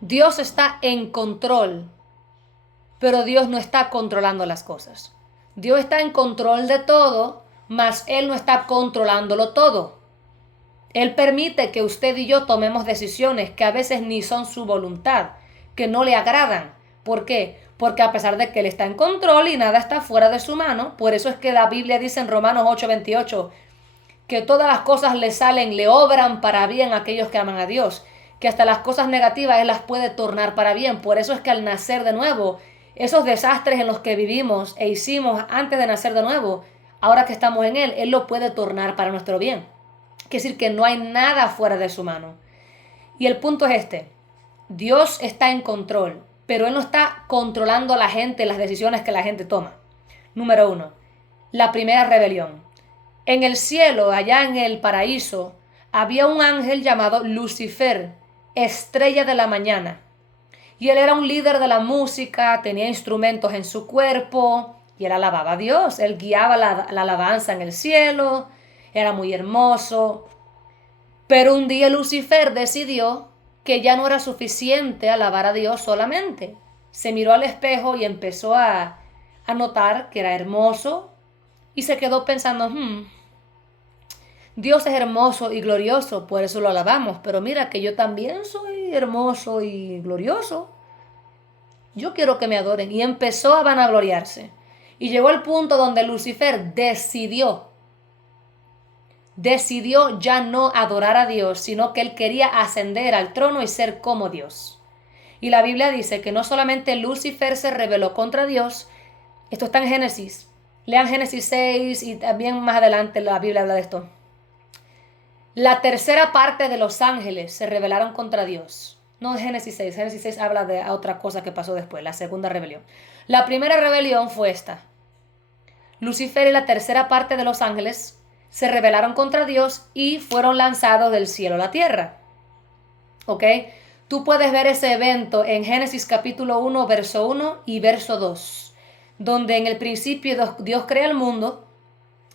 Dios está en control, pero Dios no está controlando las cosas. Dios está en control de todo, mas Él no está controlándolo todo. Él permite que usted y yo tomemos decisiones que a veces ni son su voluntad, que no le agradan. ¿Por qué? Porque a pesar de que Él está en control y nada está fuera de su mano, por eso es que la Biblia dice en Romanos 8:28 que todas las cosas le salen, le obran para bien a aquellos que aman a Dios, que hasta las cosas negativas Él las puede tornar para bien. Por eso es que al nacer de nuevo, esos desastres en los que vivimos e hicimos antes de nacer de nuevo, ahora que estamos en Él lo puede tornar para nuestro bien. Quiere decir que no hay nada fuera de su mano. Y el punto es este: Dios está en control, pero Él no está controlando a la gente, las decisiones que la gente toma. Número uno, la primera rebelión. En el cielo, allá en el paraíso, había un ángel llamado Lucifer, estrella de la mañana. Y él era un líder de la música, tenía instrumentos en su cuerpo, y él alababa a Dios. Él guiaba la alabanza en el cielo, era muy hermoso. Pero un día Lucifer decidió que ya no era suficiente alabar a Dios solamente. Se miró al espejo y empezó a notar que era hermoso y se quedó pensando, Dios es hermoso y glorioso, por eso lo alabamos, pero mira que yo también soy hermoso y glorioso. Yo quiero que me adoren. Y empezó a vanagloriarse. Y llegó al punto donde Lucifer decidió ya no adorar a Dios, sino que él quería ascender al trono y ser como Dios. Y la Biblia dice que no solamente Lucifer se rebeló contra Dios, esto está en Génesis. Lean Génesis 6 y también más adelante la Biblia habla de esto. La tercera parte de los ángeles se rebelaron contra Dios. No Génesis 6, Génesis 6 habla de otra cosa que pasó después, la segunda rebelión. La primera rebelión fue esta. Lucifer y la tercera parte de los ángeles se rebelaron contra Dios y fueron lanzados del cielo a la tierra. ¿Ok? Tú puedes ver ese evento en Génesis capítulo 1, verso 1 y verso 2, donde en el principio Dios crea el mundo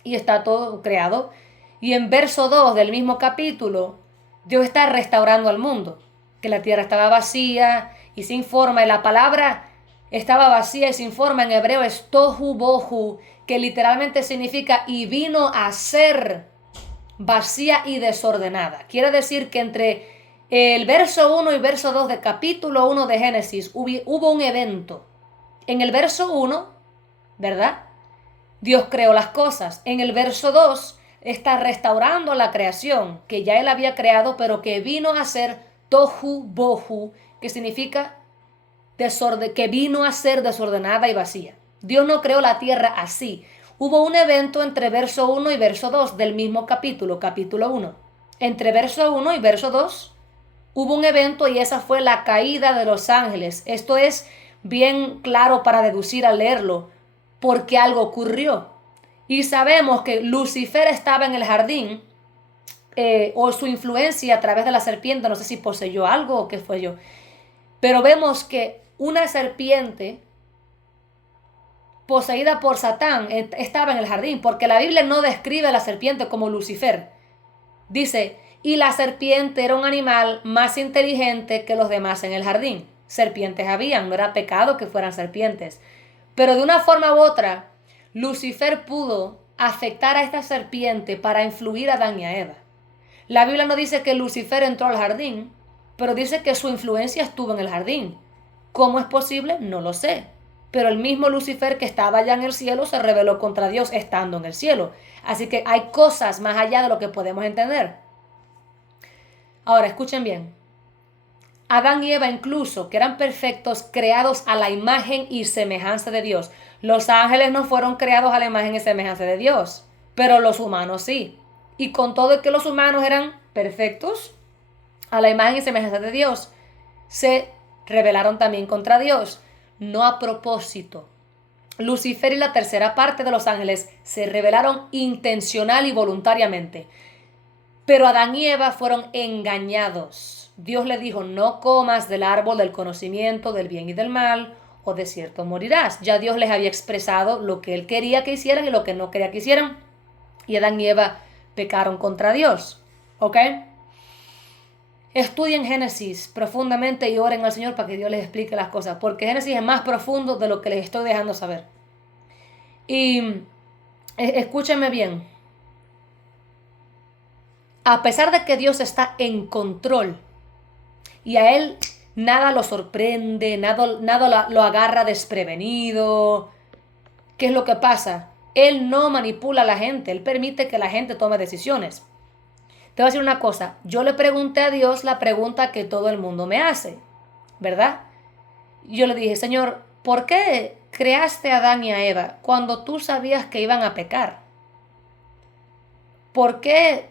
y está todo creado. Y en verso 2 del mismo capítulo, Dios está restaurando al mundo, que la tierra estaba vacía y sin forma, y la palabra estaba vacía y sin forma en hebreo es tohu bohu, que literalmente significa y vino a ser vacía y desordenada. Quiere decir que entre el verso 1 y verso 2 del capítulo 1 de Génesis hubo un evento. En el verso 1, ¿verdad? Dios creó las cosas. En el verso 2 está restaurando la creación que ya él había creado, pero que vino a ser tohu bohu, que significa desorden, que vino a ser desordenada y vacía. Dios no creó la tierra así. Hubo un evento entre verso 1 y verso 2 del mismo capítulo, capítulo 1. Entre verso 1 y verso 2 hubo un evento y esa fue la caída de los ángeles. Esto es bien claro para deducir al leerlo, porque algo ocurrió. Y sabemos que Lucifer estaba en el jardín, o su influencia a través de la serpiente, no sé si poseyó algo o qué fue yo, pero vemos que una serpiente poseída por Satán estaba en el jardín, porque la Biblia no describe a la serpiente como Lucifer. Dice, y la serpiente era un animal más inteligente que los demás en el jardín. Serpientes habían, no era pecado que fueran serpientes. Pero de una forma u otra, Lucifer pudo afectar a esta serpiente para influir a Adán y a Eva. La Biblia no dice que Lucifer entró al jardín, pero dice que su influencia estuvo en el jardín. ¿Cómo es posible? No lo sé. Pero el mismo Lucifer que estaba allá en el cielo se rebeló contra Dios estando en el cielo. Así que hay cosas más allá de lo que podemos entender. Ahora, escuchen bien. Adán y Eva incluso, que eran perfectos, creados a la imagen y semejanza de Dios. Los ángeles no fueron creados a la imagen y semejanza de Dios, pero los humanos sí. Y con todo el que los humanos eran perfectos, a la imagen y semejanza de Dios, se rebelaron también contra Dios, no a propósito. Lucifer y la tercera parte de los ángeles se rebelaron intencional y voluntariamente. Pero Adán y Eva fueron engañados. Dios le dijo, no comas del árbol del conocimiento del bien y del mal, o de cierto morirás. Ya Dios les había expresado lo que él quería que hicieran y lo que no quería que hicieran. Y Adán y Eva pecaron contra Dios. ¿Ok? estudien Génesis profundamente y oren al Señor para que Dios les explique las cosas, porque Génesis es más profundo de lo que les estoy dejando saber. Y escúchenme bien. A pesar de que Dios está en control y a Él nada lo sorprende, nada lo agarra desprevenido, ¿qué es lo que pasa? Él no manipula a la gente, Él permite que la gente tome decisiones. Te voy a decir una cosa, yo le pregunté a Dios la pregunta que todo el mundo me hace, ¿verdad? Yo le dije, Señor, ¿por qué creaste a Adán y a Eva cuando tú sabías que iban a pecar? ¿Por qué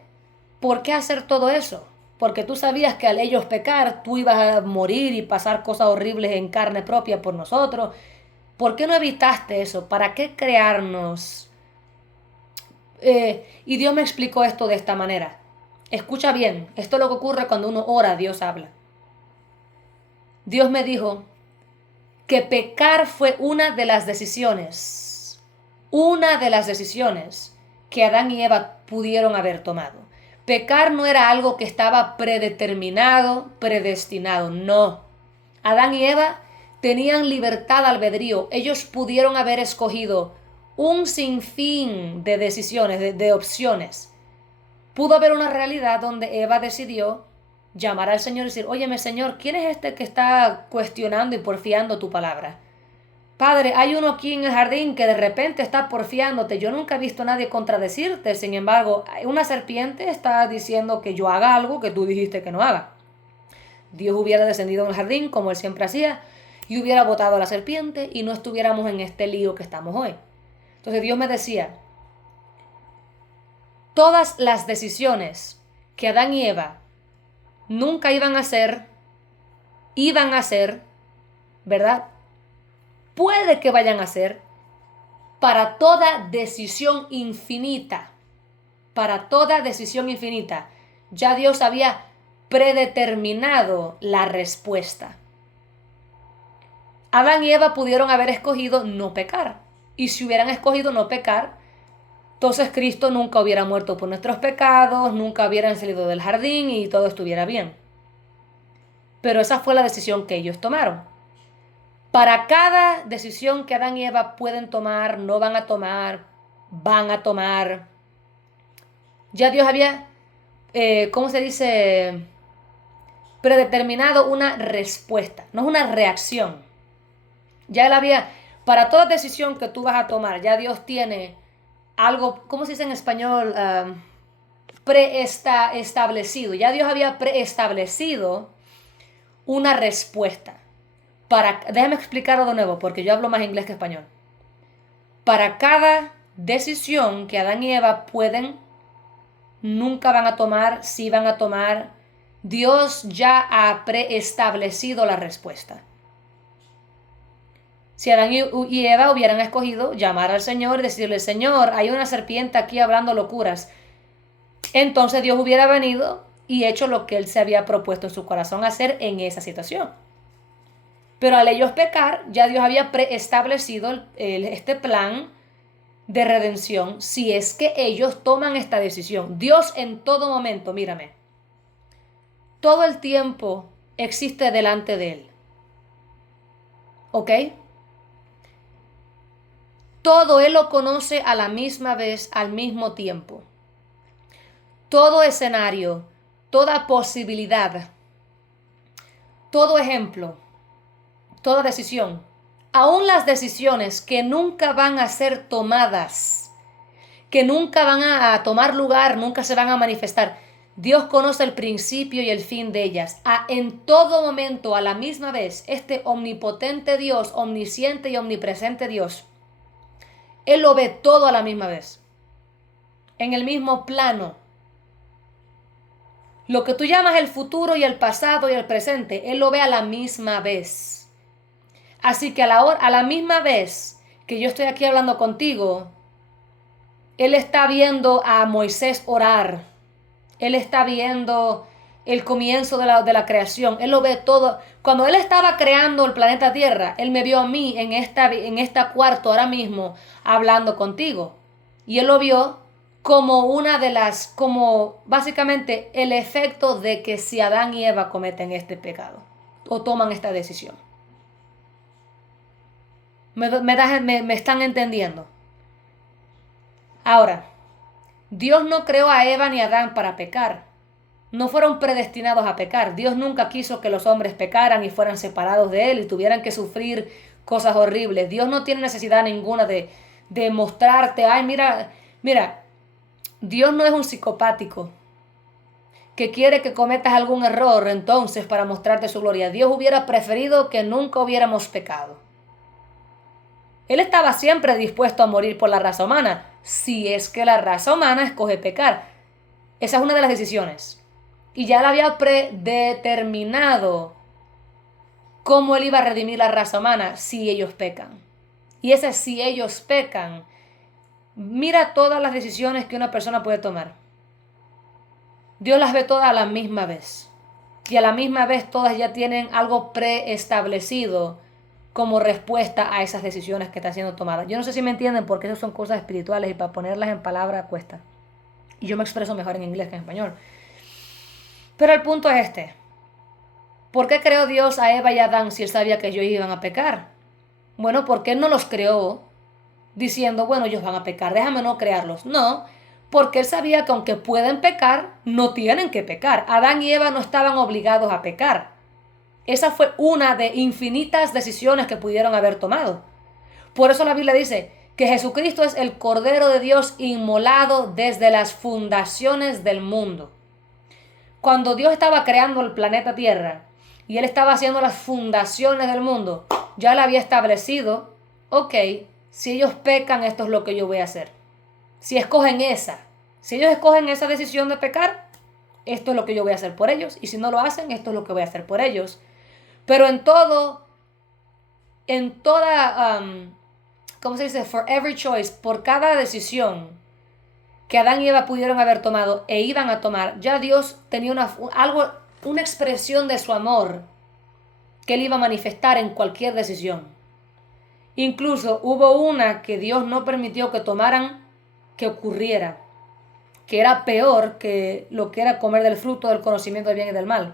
hacer todo eso? Porque tú sabías que al ellos pecar, tú ibas a morir y pasar cosas horribles en carne propia por nosotros. ¿Por qué no evitaste eso? ¿Para qué crearnos? Y Dios me explicó esto de esta manera. Escucha bien, esto es lo que ocurre cuando uno ora, Dios habla. Dios me dijo que pecar fue una de las decisiones que Adán y Eva pudieron haber tomado. Pecar no era algo que estaba predeterminado, predestinado, no. Adán y Eva tenían libertad albedrío, ellos pudieron haber escogido un sinfín de decisiones, de opciones. Pudo haber una realidad donde Eva decidió llamar al Señor y decir, óyeme Señor, ¿quién es este que está cuestionando y porfiando tu palabra? Padre, hay uno aquí en el jardín que de repente está porfiándote. Yo nunca he visto a nadie contradecirte. Sin embargo, una serpiente está diciendo que yo haga algo que tú dijiste que no haga. Dios hubiera descendido en el jardín como Él siempre hacía y hubiera botado a la serpiente y no estuviéramos en este lío que estamos hoy. Entonces Dios me decía, todas las decisiones que Adán y Eva nunca iban a hacer, ¿verdad? Puede que vayan a ser para toda decisión infinita. Ya Dios había predeterminado la respuesta. Adán y Eva pudieron haber escogido no pecar. Y si hubieran escogido no pecar, entonces Cristo nunca hubiera muerto por nuestros pecados, nunca hubieran salido del jardín y todo estuviera bien. Pero esa fue la decisión que ellos tomaron. Para cada decisión que Adán y Eva pueden tomar, no van a tomar, van a tomar, ya Dios había, predeterminado una respuesta, no es una reacción. Ya Él había, para toda decisión que tú vas a tomar, ya Dios tiene algo, ¿cómo se dice en español? Preestablecido. Ya Dios había preestablecido una respuesta. Déjame explicarlo de nuevo, porque yo hablo más inglés que español. Para cada decisión que Adán y Eva nunca van a tomar, sí van a tomar, Dios ya ha preestablecido la respuesta. Si Adán y Eva hubieran escogido llamar al Señor y decirle, Señor, hay una serpiente aquí hablando locuras, entonces Dios hubiera venido y hecho lo que Él se había propuesto en su corazón hacer en esa situación. Pero al ellos pecar, ya Dios había preestablecido este plan de redención si es que ellos toman esta decisión. Dios en todo momento, mírame, todo el tiempo existe delante de Él. ¿Ok? Todo Él lo conoce a la misma vez, al mismo tiempo. Todo escenario, toda posibilidad, todo ejemplo, toda decisión, aún las decisiones que nunca van a ser tomadas, que nunca van a tomar lugar, nunca se van a manifestar. Dios conoce el principio y el fin de ellas. En todo momento, a la misma vez, este omnipotente Dios, omnisciente y omnipresente Dios, Él lo ve todo a la misma vez, en el mismo plano. Lo que tú llamas el futuro y el pasado y el presente, Él lo ve a la misma vez. Así que a la misma vez que yo estoy aquí hablando contigo, Él está viendo a Moisés orar. Él está viendo el comienzo de la creación. Él lo ve todo. Cuando Él estaba creando el planeta Tierra, Él me vio a mí en esta cuarto ahora mismo hablando contigo. Y Él lo vio como una de las, como básicamente el efecto de que si Adán y Eva cometen este pecado o toman esta decisión. Me están entendiendo. Ahora, Dios no creó a Eva ni a Adán para pecar. No fueron predestinados a pecar. Dios nunca quiso que los hombres pecaran y fueran separados de Él y tuvieran que sufrir cosas horribles. Dios no tiene necesidad ninguna de mostrarte, ay, mira, Dios no es un psicopático que quiere que cometas algún error entonces para mostrarte su gloria. Dios hubiera preferido que nunca hubiéramos pecado. Él estaba siempre dispuesto a morir por la raza humana, si es que la raza humana escoge pecar. Esa es una de las decisiones. Y ya él había predeterminado cómo él iba a redimir la raza humana si ellos pecan. Y ese si ellos pecan, mira todas las decisiones que una persona puede tomar. Dios las ve todas a la misma vez. Y a la misma vez todas ya tienen algo preestablecido como respuesta a esas decisiones que están siendo tomadas. Yo no sé si me entienden porque esas son cosas espirituales y para ponerlas en palabras cuesta. Y yo me expreso mejor en inglés que en español. Pero el punto es este. ¿Por qué creó Dios a Eva y a Adán si él sabía que ellos iban a pecar? Bueno, porque él no los creó diciendo, bueno, ellos van a pecar, déjame no crearlos. No, porque él sabía que aunque pueden pecar, no tienen que pecar. Adán y Eva no estaban obligados a pecar. Esa fue una de infinitas decisiones que pudieron haber tomado. Por eso la Biblia dice que Jesucristo es el Cordero de Dios inmolado desde las fundaciones del mundo. Cuando Dios estaba creando el planeta Tierra y Él estaba haciendo las fundaciones del mundo, ya Él había establecido, ok, si ellos pecan, esto es lo que yo voy a hacer. Si ellos escogen esa decisión de pecar, esto es lo que yo voy a hacer por ellos. Y si no lo hacen, esto es lo que voy a hacer por ellos. Pero en toda, ¿cómo se dice? For every choice, por cada decisión que Adán y Eva pudieron haber tomado e iban a tomar, ya Dios tenía una expresión de su amor que Él iba a manifestar en cualquier decisión. Incluso hubo una que Dios no permitió que tomaran, que ocurriera, que era peor que lo que era comer del fruto del conocimiento del bien y del mal.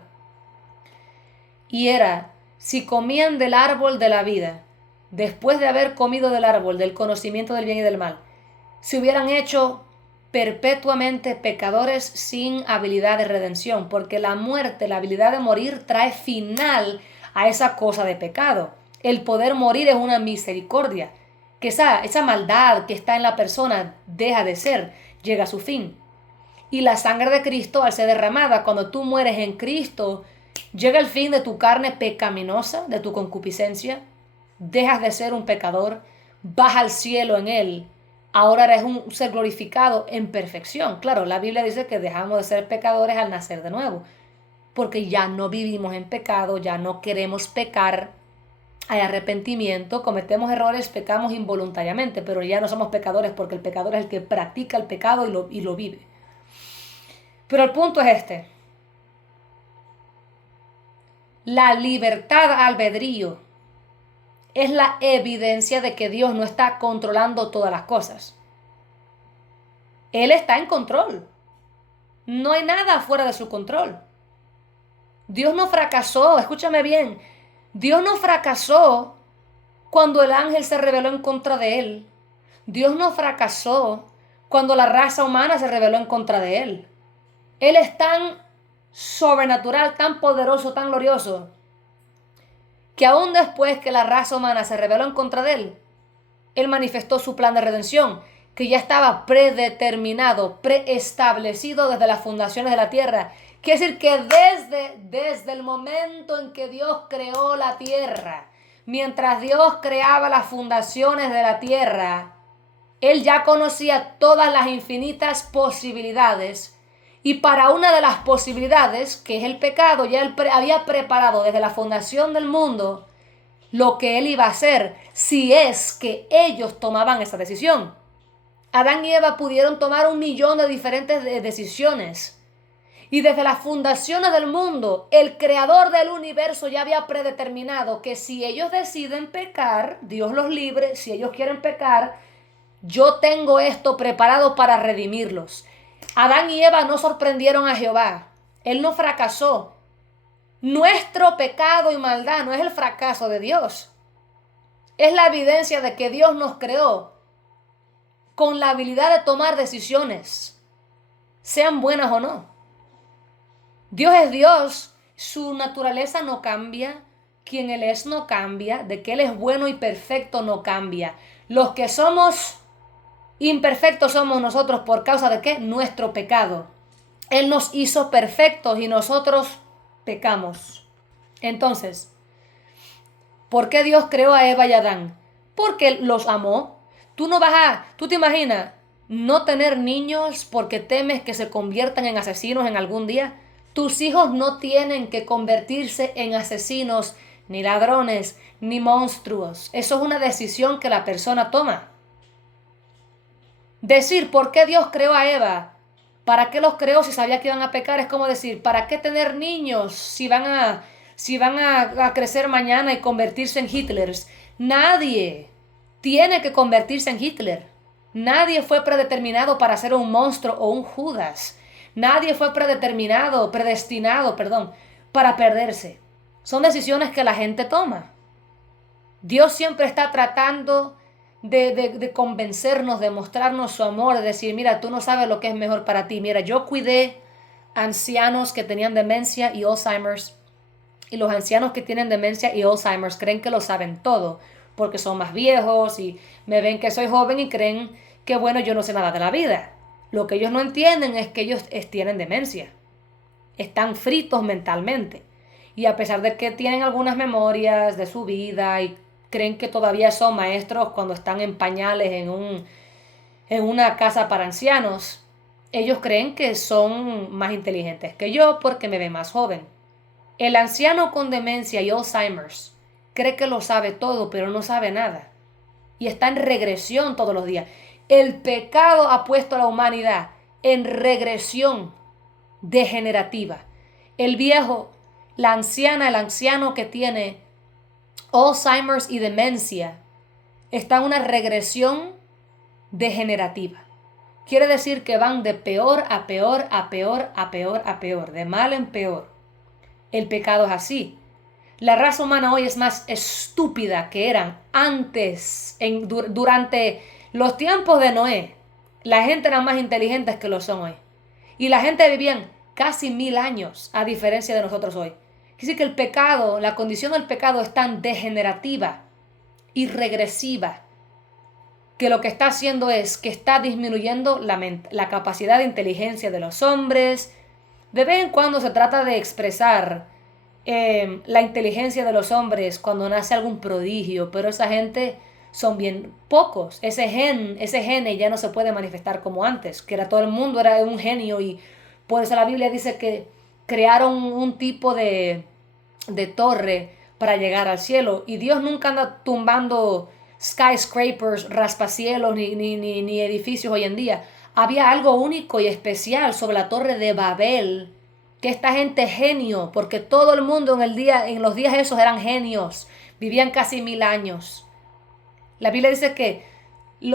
Y era, si comían del árbol de la vida, después de haber comido del árbol del conocimiento del bien y del mal, se hubieran hecho perpetuamente pecadores sin habilidad de redención, porque la muerte, la habilidad de morir, trae final a esa cosa de pecado. El poder morir es una misericordia, que esa maldad que está en la persona deja de ser, llega a su fin. Y la sangre de Cristo, al ser derramada, cuando tú mueres en Cristo, llega el fin de tu carne pecaminosa, de tu concupiscencia, dejas de ser un pecador, vas al cielo en Él. Ahora eres un ser glorificado en perfección. Claro, la Biblia dice que dejamos de ser pecadores al nacer de nuevo, porque ya no vivimos en pecado, ya no queremos pecar, hay arrepentimiento, cometemos errores, pecamos involuntariamente, pero ya no somos pecadores porque el pecador es el que practica el pecado y lo vive. Pero el punto es este. La libertad albedrío es la evidencia de que Dios no está controlando todas las cosas. Él está en control. No hay nada fuera de su control. Dios no fracasó, escúchame bien. Dios no fracasó cuando el ángel se rebeló en contra de él. Dios no fracasó cuando la raza humana se rebeló en contra de él. Él es tan sobrenatural, tan poderoso, tan glorioso, que aún después que la raza humana se rebeló en contra de él, él manifestó su plan de redención, que ya estaba predeterminado, preestablecido desde las fundaciones de la tierra. Quiere decir que desde el momento en que Dios creó la tierra, mientras Dios creaba las fundaciones de la tierra, Él ya conocía todas las infinitas posibilidades. Y para una de las posibilidades, que es el pecado, ya Él había preparado desde la fundación del mundo lo que Él iba a hacer si es que ellos tomaban esa decisión. Adán y Eva pudieron tomar 1.000.000 de diferentes decisiones. Y desde las fundaciones del mundo, el creador del universo ya había predeterminado que si ellos deciden pecar, Dios los libre, si ellos quieren pecar, Yo tengo esto preparado para redimirlos. Adán y Eva no sorprendieron a Jehová. Él no fracasó. Nuestro pecado y maldad no es el fracaso de Dios. Es la evidencia de que Dios nos creó con la habilidad de tomar decisiones, sean buenas o no. Dios es Dios, su naturaleza no cambia, quien Él es no cambia, de que Él es bueno y perfecto no cambia. Los que somos imperfectos somos nosotros por causa de ¿qué? Nuestro pecado. Él nos hizo perfectos y nosotros pecamos. Entonces, ¿por qué Dios creó a Eva y a Adán? Porque los amó. Tú te imaginas no tener niños porque temes que se conviertan en asesinos en algún día. Tus hijos no tienen que convertirse en asesinos, ni ladrones, ni monstruos. Eso es una decisión que la persona toma. Decir por qué Dios creó a Eva, para qué los creó si sabía que iban a pecar, es como decir, ¿para qué tener niños si van a crecer mañana y convertirse en Hitlers? Nadie tiene que convertirse en Hitler. Nadie fue predestinado para ser un monstruo o un Judas. Nadie fue predestinado, para perderse. Son decisiones que la gente toma. Dios siempre está tratando de convencernos, de mostrarnos su amor, de decir, mira, tú no sabes lo que es mejor para ti. Mira, yo cuidé ancianos que tenían demencia y Alzheimer's. Y los ancianos que tienen demencia y Alzheimer's creen que lo saben todo, porque son más viejos y me ven que soy joven y creen que, bueno, yo no sé nada de la vida. Lo que ellos no entienden es que ellos tienen demencia. Están fritos mentalmente. Y a pesar de que tienen algunas memorias de su vida y creen que todavía son maestros cuando están en pañales en una casa para ancianos, ellos creen que son más inteligentes que yo porque me ven más joven. El anciano con demencia y Alzheimer's cree que lo sabe todo, pero no sabe nada. Y está en regresión todos los días. El pecado ha puesto a la humanidad en regresión degenerativa. El viejo, la anciana, el anciano que tiene Alzheimer's y demencia está en una regresión degenerativa. Quiere decir que van de peor a peor, a peor, a peor, a peor, de mal en peor. El pecado es así. La raza humana hoy es más estúpida que eran antes, durante los tiempos de Noé. La gente era más inteligente que lo son hoy. Y la gente vivía casi 1000 años, a diferencia de nosotros hoy. Quiere decir que el pecado, la condición del pecado es tan degenerativa y regresiva que lo que está haciendo es que está disminuyendo la capacidad de inteligencia de los hombres. De vez en cuando se trata de expresar la inteligencia de los hombres cuando nace algún prodigio, pero esa gente son bien pocos. Ese gene ya no se puede manifestar como antes, que era todo el mundo, era un genio, y por eso la Biblia dice que crearon un tipo de torre para llegar al cielo, y Dios nunca anda tumbando skyscrapers, rascacielos, ni edificios hoy en día. Había algo único y especial sobre la torre de Babel, que esta gente es genio, porque todo el mundo en los días esos eran genios, vivían casi 1000 años. La Biblia dice que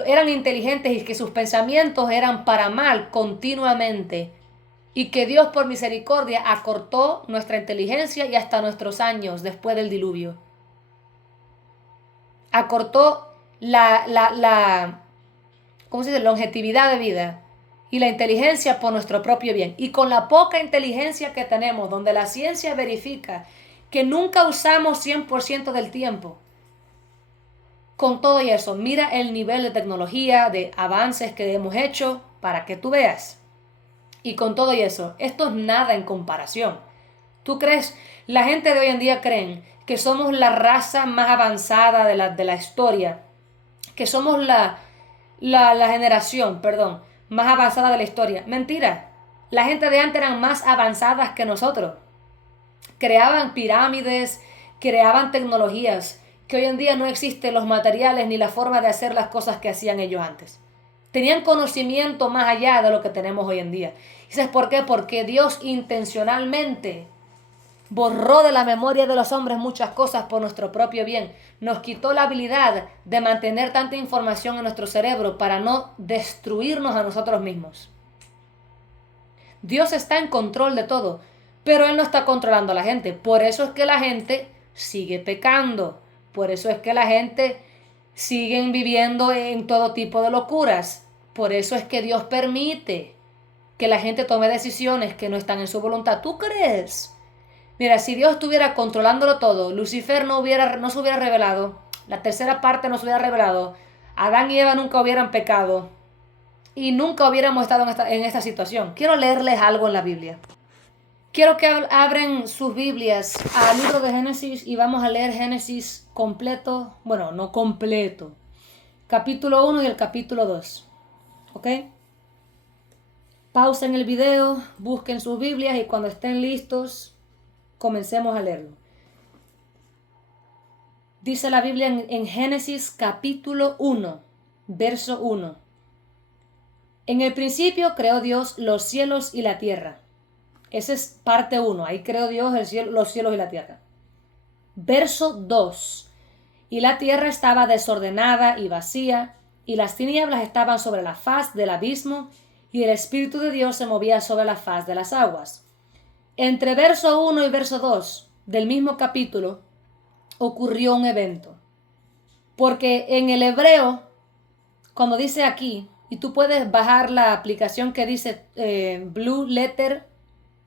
eran inteligentes y que sus pensamientos eran para mal continuamente, y que Dios por misericordia acortó nuestra inteligencia y hasta nuestros años después del diluvio. Acortó ¿cómo se dice? Longevidad de vida y la inteligencia por nuestro propio bien. Y con la poca inteligencia que tenemos, donde la ciencia verifica que nunca usamos 100% del tiempo, con todo y eso, mira el nivel de tecnología, de avances que hemos hecho para que tú veas. Y con todo y eso, esto es nada en comparación. ¿Tú crees? La gente de hoy en día creen que somos la raza más avanzada de la historia, que somos la generación, más avanzada de la historia. Mentira. La gente de antes eran más avanzadas que nosotros. Creaban pirámides, creaban tecnologías que hoy en día no existen los materiales ni la forma de hacer las cosas que hacían ellos antes. Tenían conocimiento más allá de lo que tenemos hoy en día. ¿Y sabes por qué? Porque Dios intencionalmente Borró de la memoria de los hombres muchas cosas por nuestro propio bien. Nos quitó la habilidad de mantener tanta información en nuestro cerebro para no destruirnos a nosotros mismos. Dios está en control de todo, pero Él no está controlando a la gente. Por eso es que la gente sigue pecando. Por eso es que la gente sigue viviendo en todo tipo de locuras. Por eso es que Dios permite que la gente tome decisiones que no están en su voluntad. ¿Tú crees? Mira, si Dios estuviera controlándolo todo, Lucifer no se hubiera revelado, la tercera parte no se hubiera revelado, Adán y Eva nunca hubieran pecado y nunca hubiéramos estado en esta situación. Quiero leerles algo en la Biblia. Quiero que abren sus Biblias al libro de Génesis y vamos a leer Génesis completo, bueno, no completo, capítulo 1 y el capítulo 2, ¿ok? Pausen el video, busquen sus Biblias y cuando estén listos, comencemos a leerlo. Dice la Biblia en Génesis capítulo 1, verso 1. En el principio creó Dios los cielos y la tierra. Esa es parte 1. Ahí creó Dios los cielos y la tierra. Verso 2. Y la tierra estaba desordenada y vacía, y las tinieblas estaban sobre la faz del abismo, y el Espíritu de Dios se movía sobre la faz de las aguas. Entre verso 1 y verso 2 del mismo capítulo ocurrió un evento. Porque en el hebreo, como dice aquí, y tú puedes bajar la aplicación que dice Blue Letter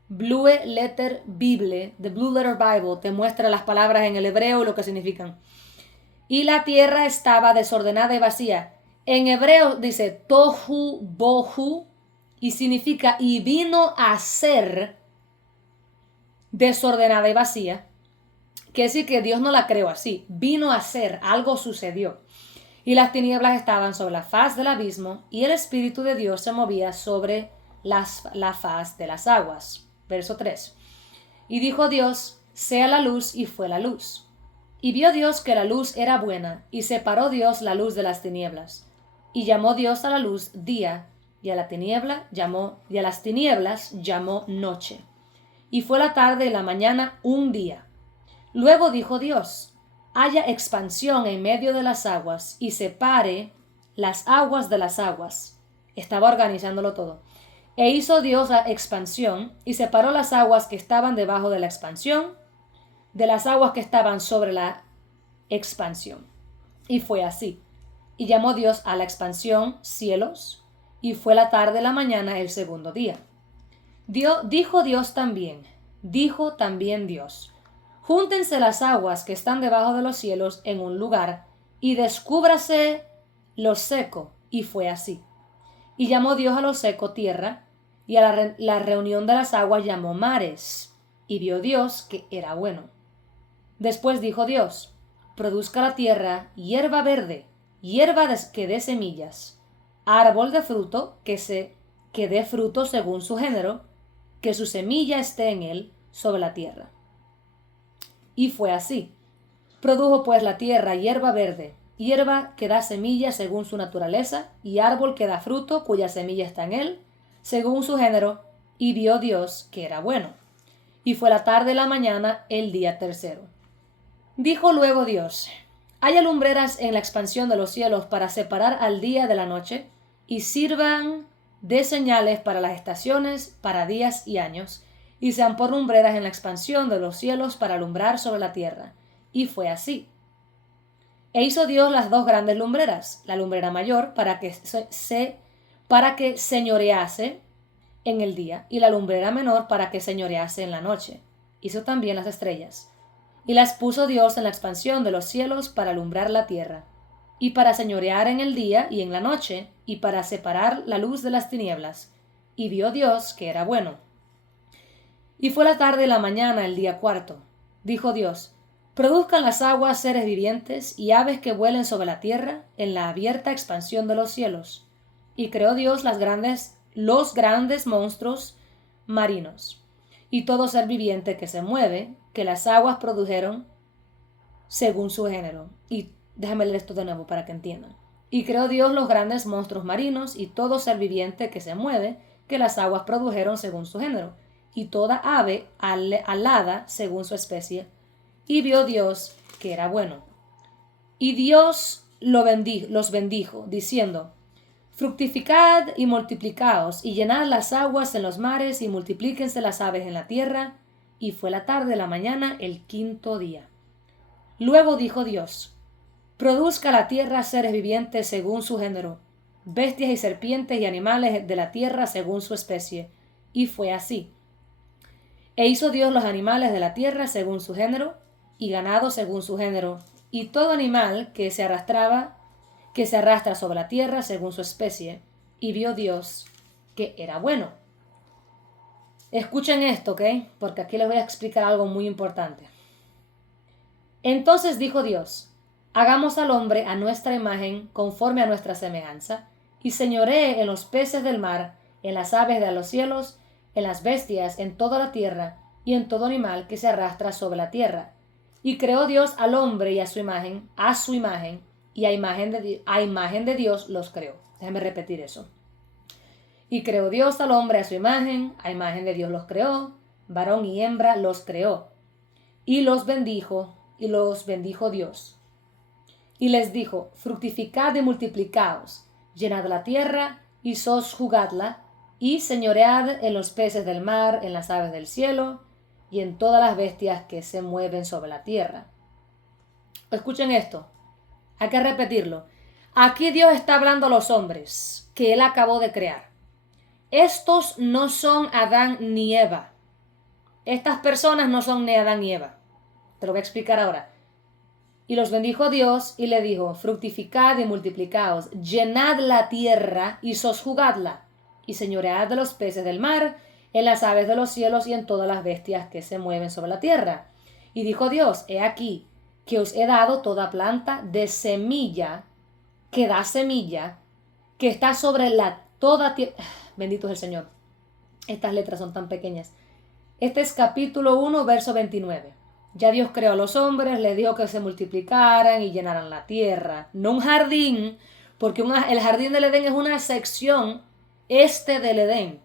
Bible, The Blue Letter Bible, te muestra las palabras en el hebreo y lo que significan. Y la tierra estaba desordenada y vacía. En hebreo dice tohu bohu y significa y vino a ser desordenada y vacía. Quiere decir que Dios no la creó así, vino a ser, algo sucedió. Y las tinieblas estaban sobre la faz del abismo y el Espíritu de Dios se movía sobre la faz de las aguas. Verso 3. Y dijo Dios, sea la luz, y fue la luz. Y vio Dios que la luz era buena, y separó Dios la luz de las tinieblas. Y llamó Dios a la luz día, y a las tinieblas llamó noche. Y fue la tarde y la mañana un día. Luego dijo Dios, haya expansión en medio de las aguas, y separe las aguas de las aguas. Estaba organizándolo todo. E hizo Dios la expansión, y separó las aguas que estaban debajo de la expansión, de las aguas que estaban sobre la expansión. Y fue así. Y llamó Dios a la expansión cielos, y fue la tarde y la mañana el segundo día. Dijo también Dios, júntense las aguas que están debajo de los cielos en un lugar, y descúbrase lo seco, y fue así. Y llamó Dios a lo seco tierra, y a la reunión de las aguas llamó mares, y vio Dios que era bueno. Después dijo Dios, produzca la tierra hierba verde, hierba que dé semillas, árbol de fruto que dé fruto según su género, que su semilla esté en él sobre la tierra. Y fue así. Produjo pues la tierra hierba verde, hierba que da semilla según su naturaleza, y árbol que da fruto cuya semilla está en él, según su género, y vio Dios que era bueno. Y fue la tarde y la mañana el día tercero. Dijo luego Dios, haya lumbreras en la expansión de los cielos para separar al día de la noche, y sirvan de señales para las estaciones, para días y años, y sean por lumbreras en la expansión de los cielos para alumbrar sobre la tierra. Y fue así. E hizo Dios las dos grandes lumbreras, la lumbrera mayor para que señorease en el día, y la lumbrera menor para que señorease en la noche. Hizo también las estrellas. Y las puso Dios en la expansión de los cielos para alumbrar la tierra, y para señorear en el día y en la noche, y para separar la luz de las tinieblas. Y vio Dios que era bueno. Y fue la tarde y la mañana el día cuarto. Dijo Dios, produzcan las aguas seres vivientes y aves que vuelen sobre la tierra en la abierta expansión de los cielos. Y creó Dios los grandes monstruos marinos, y todo ser viviente que se mueve, que las aguas produjeron según su género. Y déjame leer esto de nuevo para que entiendan. Y creó Dios los grandes monstruos marinos y todo ser viviente que se mueve, que las aguas produjeron según su género. y toda ave alada según su especie. Y vio Dios que era bueno. Y Dios los bendijo, diciendo: fructificad y multiplicaos, y llenad las aguas en los mares, y multiplíquense las aves en la tierra. Y fue la tarde de la mañana el quinto día. Luego dijo Dios: produzca la tierra seres vivientes según su género, bestias y serpientes y animales de la tierra según su especie. Y fue así. E hizo Dios los animales de la tierra según su género, y ganado según su género, y todo animal que se arrastra sobre la tierra según su especie. Y vio Dios que era bueno. Escuchen esto, ¿ok? Porque aquí les voy a explicar algo muy importante. Entonces dijo Dios: hagamos al hombre a nuestra imagen, conforme a nuestra semejanza, y señoree en los peces del mar, en las aves de los cielos, en las bestias, en toda la tierra, y en todo animal que se arrastra sobre la tierra. Y creó Dios al hombre y a su imagen, y a imagen de Dios los creó. Déjame repetir eso. Y creó Dios al hombre a su imagen de Dios los creó, varón y hembra los creó. Y los bendijo Dios. Y les dijo: fructificad y multiplicaos, llenad la tierra y sojuzgadla, y señoread en los peces del mar, en las aves del cielo, y en todas las bestias que se mueven sobre la tierra. Escuchen esto, hay que repetirlo. Aquí Dios está hablando a los hombres que Él acabó de crear. Estos no son Adán ni Eva. Estas personas no son ni Adán ni Eva. Te lo voy a explicar ahora. Y los bendijo Dios y le dijo: fructificad y multiplicaos, llenad la tierra y sojuzgadla, y señoread de los peces del mar, en las aves de los cielos y en todas las bestias que se mueven sobre la tierra. Y dijo Dios: he aquí que os he dado toda planta de semilla, que da semilla, que está sobre toda tierra. Bendito es el Señor. Estas letras son tan pequeñas. Este es capítulo 1, verso 29. Ya Dios creó a los hombres, les dijo que se multiplicaran y llenaran la tierra. No un jardín, porque el jardín del Edén es una sección del Edén.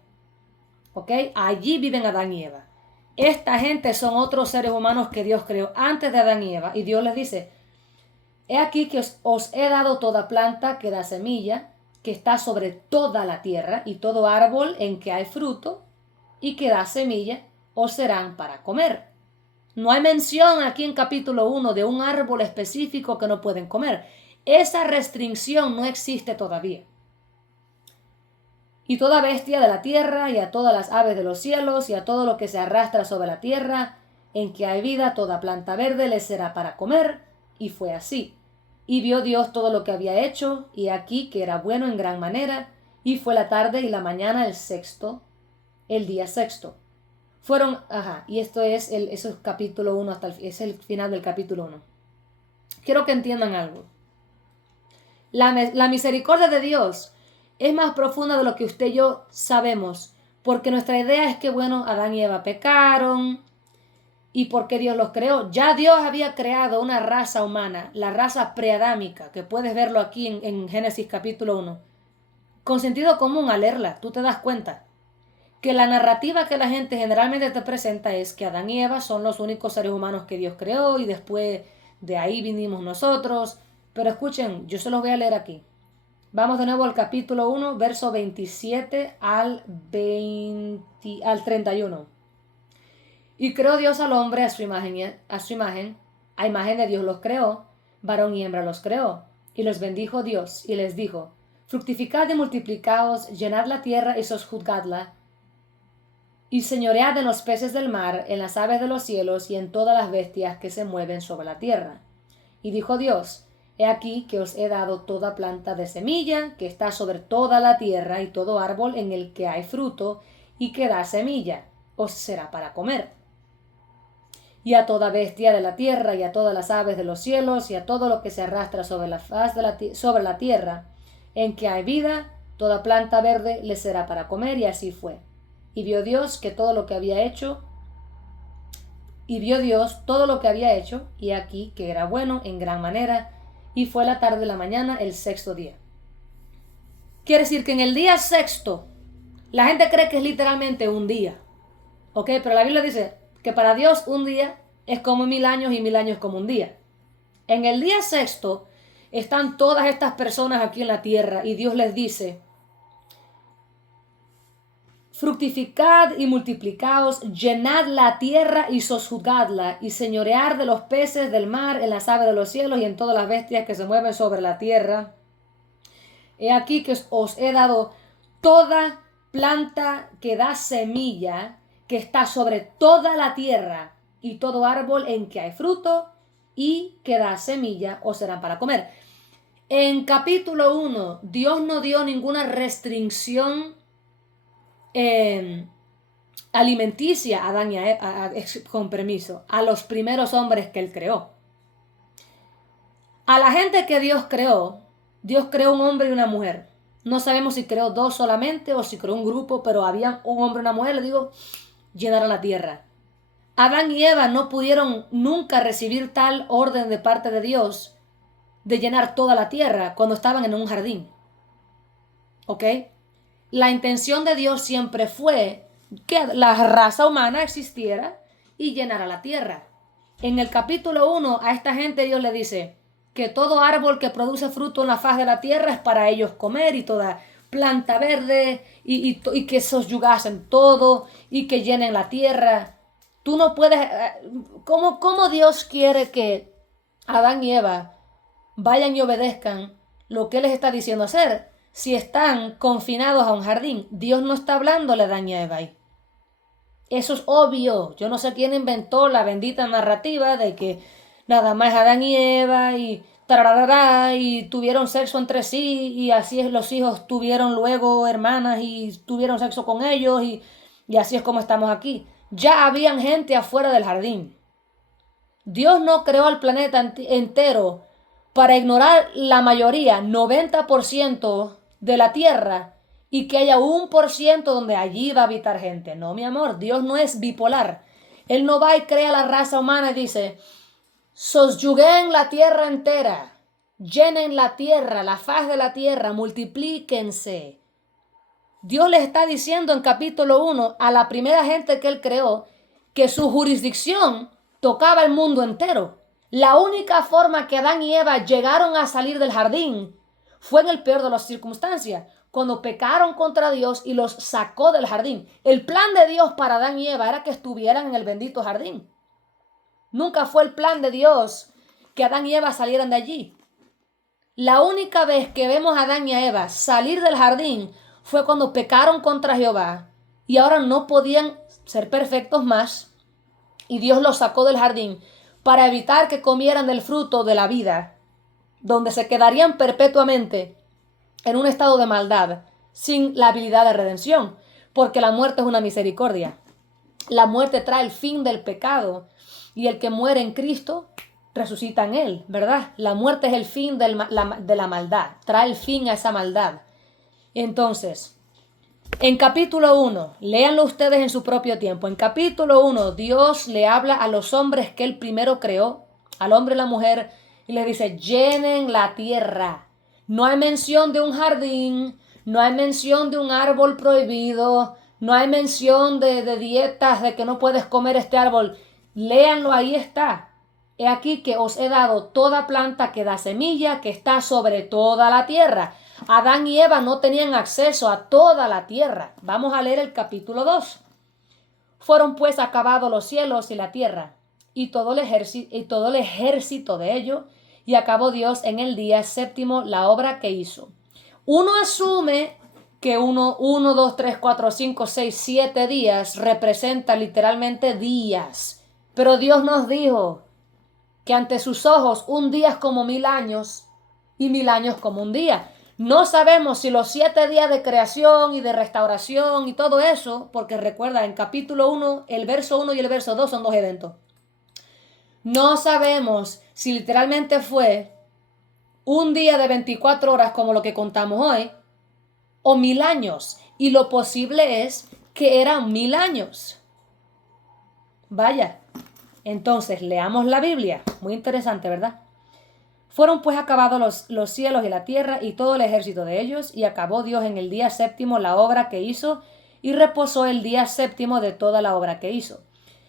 ¿Ok? Allí viven Adán y Eva. Esta gente son otros seres humanos que Dios creó antes de Adán y Eva. Y Dios les dice: he aquí que os he dado toda planta que da semilla, que está sobre toda la tierra, y todo árbol en que hay fruto y que da semilla, os serán para comer. No hay mención aquí en capítulo 1 de un árbol específico que no pueden comer. Esa restricción no existe todavía. Y toda bestia de la tierra, y a todas las aves de los cielos, y a todo lo que se arrastra sobre la tierra, en que hay vida, toda planta verde les será para comer. Y fue así. Y vio Dios todo lo que había hecho, y aquí que era bueno en gran manera, y fue la tarde y la mañana el día sexto. Y esto es eso es capítulo 1 es el final del capítulo 1. Quiero que entiendan algo. La misericordia de Dios es más profunda de lo que usted y yo sabemos, porque nuestra idea es que, bueno, Adán y Eva pecaron, y porque Dios los creó. Ya Dios había creado una raza humana, la raza preadámica, que puedes verlo aquí en Génesis capítulo 1. Con sentido común al leerla, tú te das cuenta que la narrativa que la gente generalmente te presenta es que Adán y Eva son los únicos seres humanos que Dios creó y después de ahí vinimos nosotros. Pero escuchen, yo se los voy a leer aquí. Vamos de nuevo al capítulo 1, verso 27 al 31. Y creó Dios al hombre a su imagen, a imagen de Dios los creó, varón y hembra los creó. Y los bendijo Dios y les dijo: fructificad y multiplicaos, llenad la tierra y sojuzgadla, y señoread en los peces del mar, en las aves de los cielos, y en todas las bestias que se mueven sobre la tierra. Y dijo Dios: he aquí que os he dado toda planta de semilla, que está sobre toda la tierra, y todo árbol en el que hay fruto, y que da semilla, os será para comer. Y a toda bestia de la tierra, y a todas las aves de los cielos, y a todo lo que se arrastra sobre la faz sobre la tierra, en que hay vida, toda planta verde le será para comer. Y así fue. Y vio Dios todo lo que había hecho, y aquí que era bueno en gran manera, y fue la tarde de la mañana el sexto día. Quiere decir que en el día sexto, la gente cree que es literalmente un día. ¿Ok? Pero la Biblia dice que para Dios un día es como 1000 años y 1000 años como un día. En el día sexto están todas estas personas aquí en la tierra y Dios les dice: fructificad y multiplicaos, llenad la tierra y sojuzgadla, y señorear de los peces del mar, en las aves de los cielos y en todas las bestias que se mueven sobre la tierra. He aquí que os he dado toda planta que da semilla, que está sobre toda la tierra, y todo árbol en que hay fruto y que da semilla os serán para comer. En capítulo 1, Dios no dio ninguna restricción alimenticia a Adán y a Eva, con permiso, a los primeros hombres que él creó. A la gente que Dios creó un hombre y una mujer. No sabemos si creó dos solamente o si creó un grupo, pero había un hombre y una mujer, le digo, llenaron la tierra. Adán y Eva no pudieron nunca recibir tal orden de parte de Dios de llenar toda la tierra cuando estaban en un jardín. ¿Ok? La intención de Dios siempre fue que la raza humana existiera y llenara la tierra. En el capítulo 1 a esta gente Dios le dice que todo árbol que produce fruto en la faz de la tierra es para ellos comer, y toda planta verde y que sosyugasen todo y que llenen la tierra. Tú no puedes... ¿Cómo Dios quiere que Adán y Eva vayan y obedezcan lo que Él les está diciendo hacer si están confinados a un jardín? Dios no está hablándole a Adán y a Eva ahí. Eso es obvio. Yo no sé quién inventó la bendita narrativa de que nada más Adán y Eva y tararara, y tuvieron sexo entre sí, y así es, los hijos tuvieron luego hermanas y tuvieron sexo con ellos, y así es como estamos aquí. Ya habían gente afuera del jardín. Dios no creó el planeta entero para ignorar la mayoría, 90% de la tierra, y que haya 1% donde allí va a habitar gente. No, mi amor, Dios no es bipolar. Él no va y crea la raza humana y dice: sosyuguen la tierra entera, llenen la tierra, la faz de la tierra, multiplíquense. Dios les está diciendo en capítulo 1 a la primera gente que Él creó que su jurisdicción tocaba el mundo entero. La única forma que Adán y Eva llegaron a salir del jardín fue en el peor de las circunstancias, cuando pecaron contra Dios y los sacó del jardín. El plan de Dios para Adán y Eva era que estuvieran en el bendito jardín. Nunca fue el plan de Dios que Adán y Eva salieran de allí. La única vez que vemos a Adán y a Eva salir del jardín fue cuando pecaron contra Jehová y ahora no podían ser perfectos más, y Dios los sacó del jardín para evitar que comieran del fruto de la vida, donde se quedarían perpetuamente en un estado de maldad, sin la habilidad de redención, porque la muerte es una misericordia. La muerte trae el fin del pecado, y el que muere en Cristo resucita en Él, ¿verdad? La muerte es el fin de la maldad, trae el fin a esa maldad. Entonces, en capítulo 1, léanlo ustedes en su propio tiempo. En capítulo 1, Dios le habla a los hombres que Él primero creó, al hombre y la mujer, y les dice: llenen la tierra. No hay mención de un jardín, no hay mención de un árbol prohibido, no hay mención de dietas, de que no puedes comer este árbol. Léanlo, ahí está. He aquí que os he dado toda planta que da semilla, que está sobre toda la tierra. Adán y Eva no tenían acceso a toda la tierra. Vamos a leer el capítulo 2. Fueron pues acabados los cielos y la tierra, y todo el ejército de ellos, y acabó Dios en el día séptimo la obra que hizo. Uno asume que 1, 2, 3, 4, 5, 6, 7 días representa literalmente días. Pero Dios nos dijo que ante sus ojos un día es como 1000 años y 1000 años como un día. No sabemos si los 7 días de creación y de restauración y todo eso, porque recuerda, en capítulo 1, el verso 1 y el verso 2 son 2 eventos. No sabemos si literalmente fue un día de 24 horas como lo que contamos hoy, o 1000 años. Y lo posible es que eran 1000 años. Vaya. Entonces, leamos la Biblia. Muy interesante, ¿verdad? Fueron pues acabados los cielos y la tierra y todo el ejército de ellos, y acabó Dios en el día séptimo la obra que hizo, y reposó el día séptimo de toda la obra que hizo.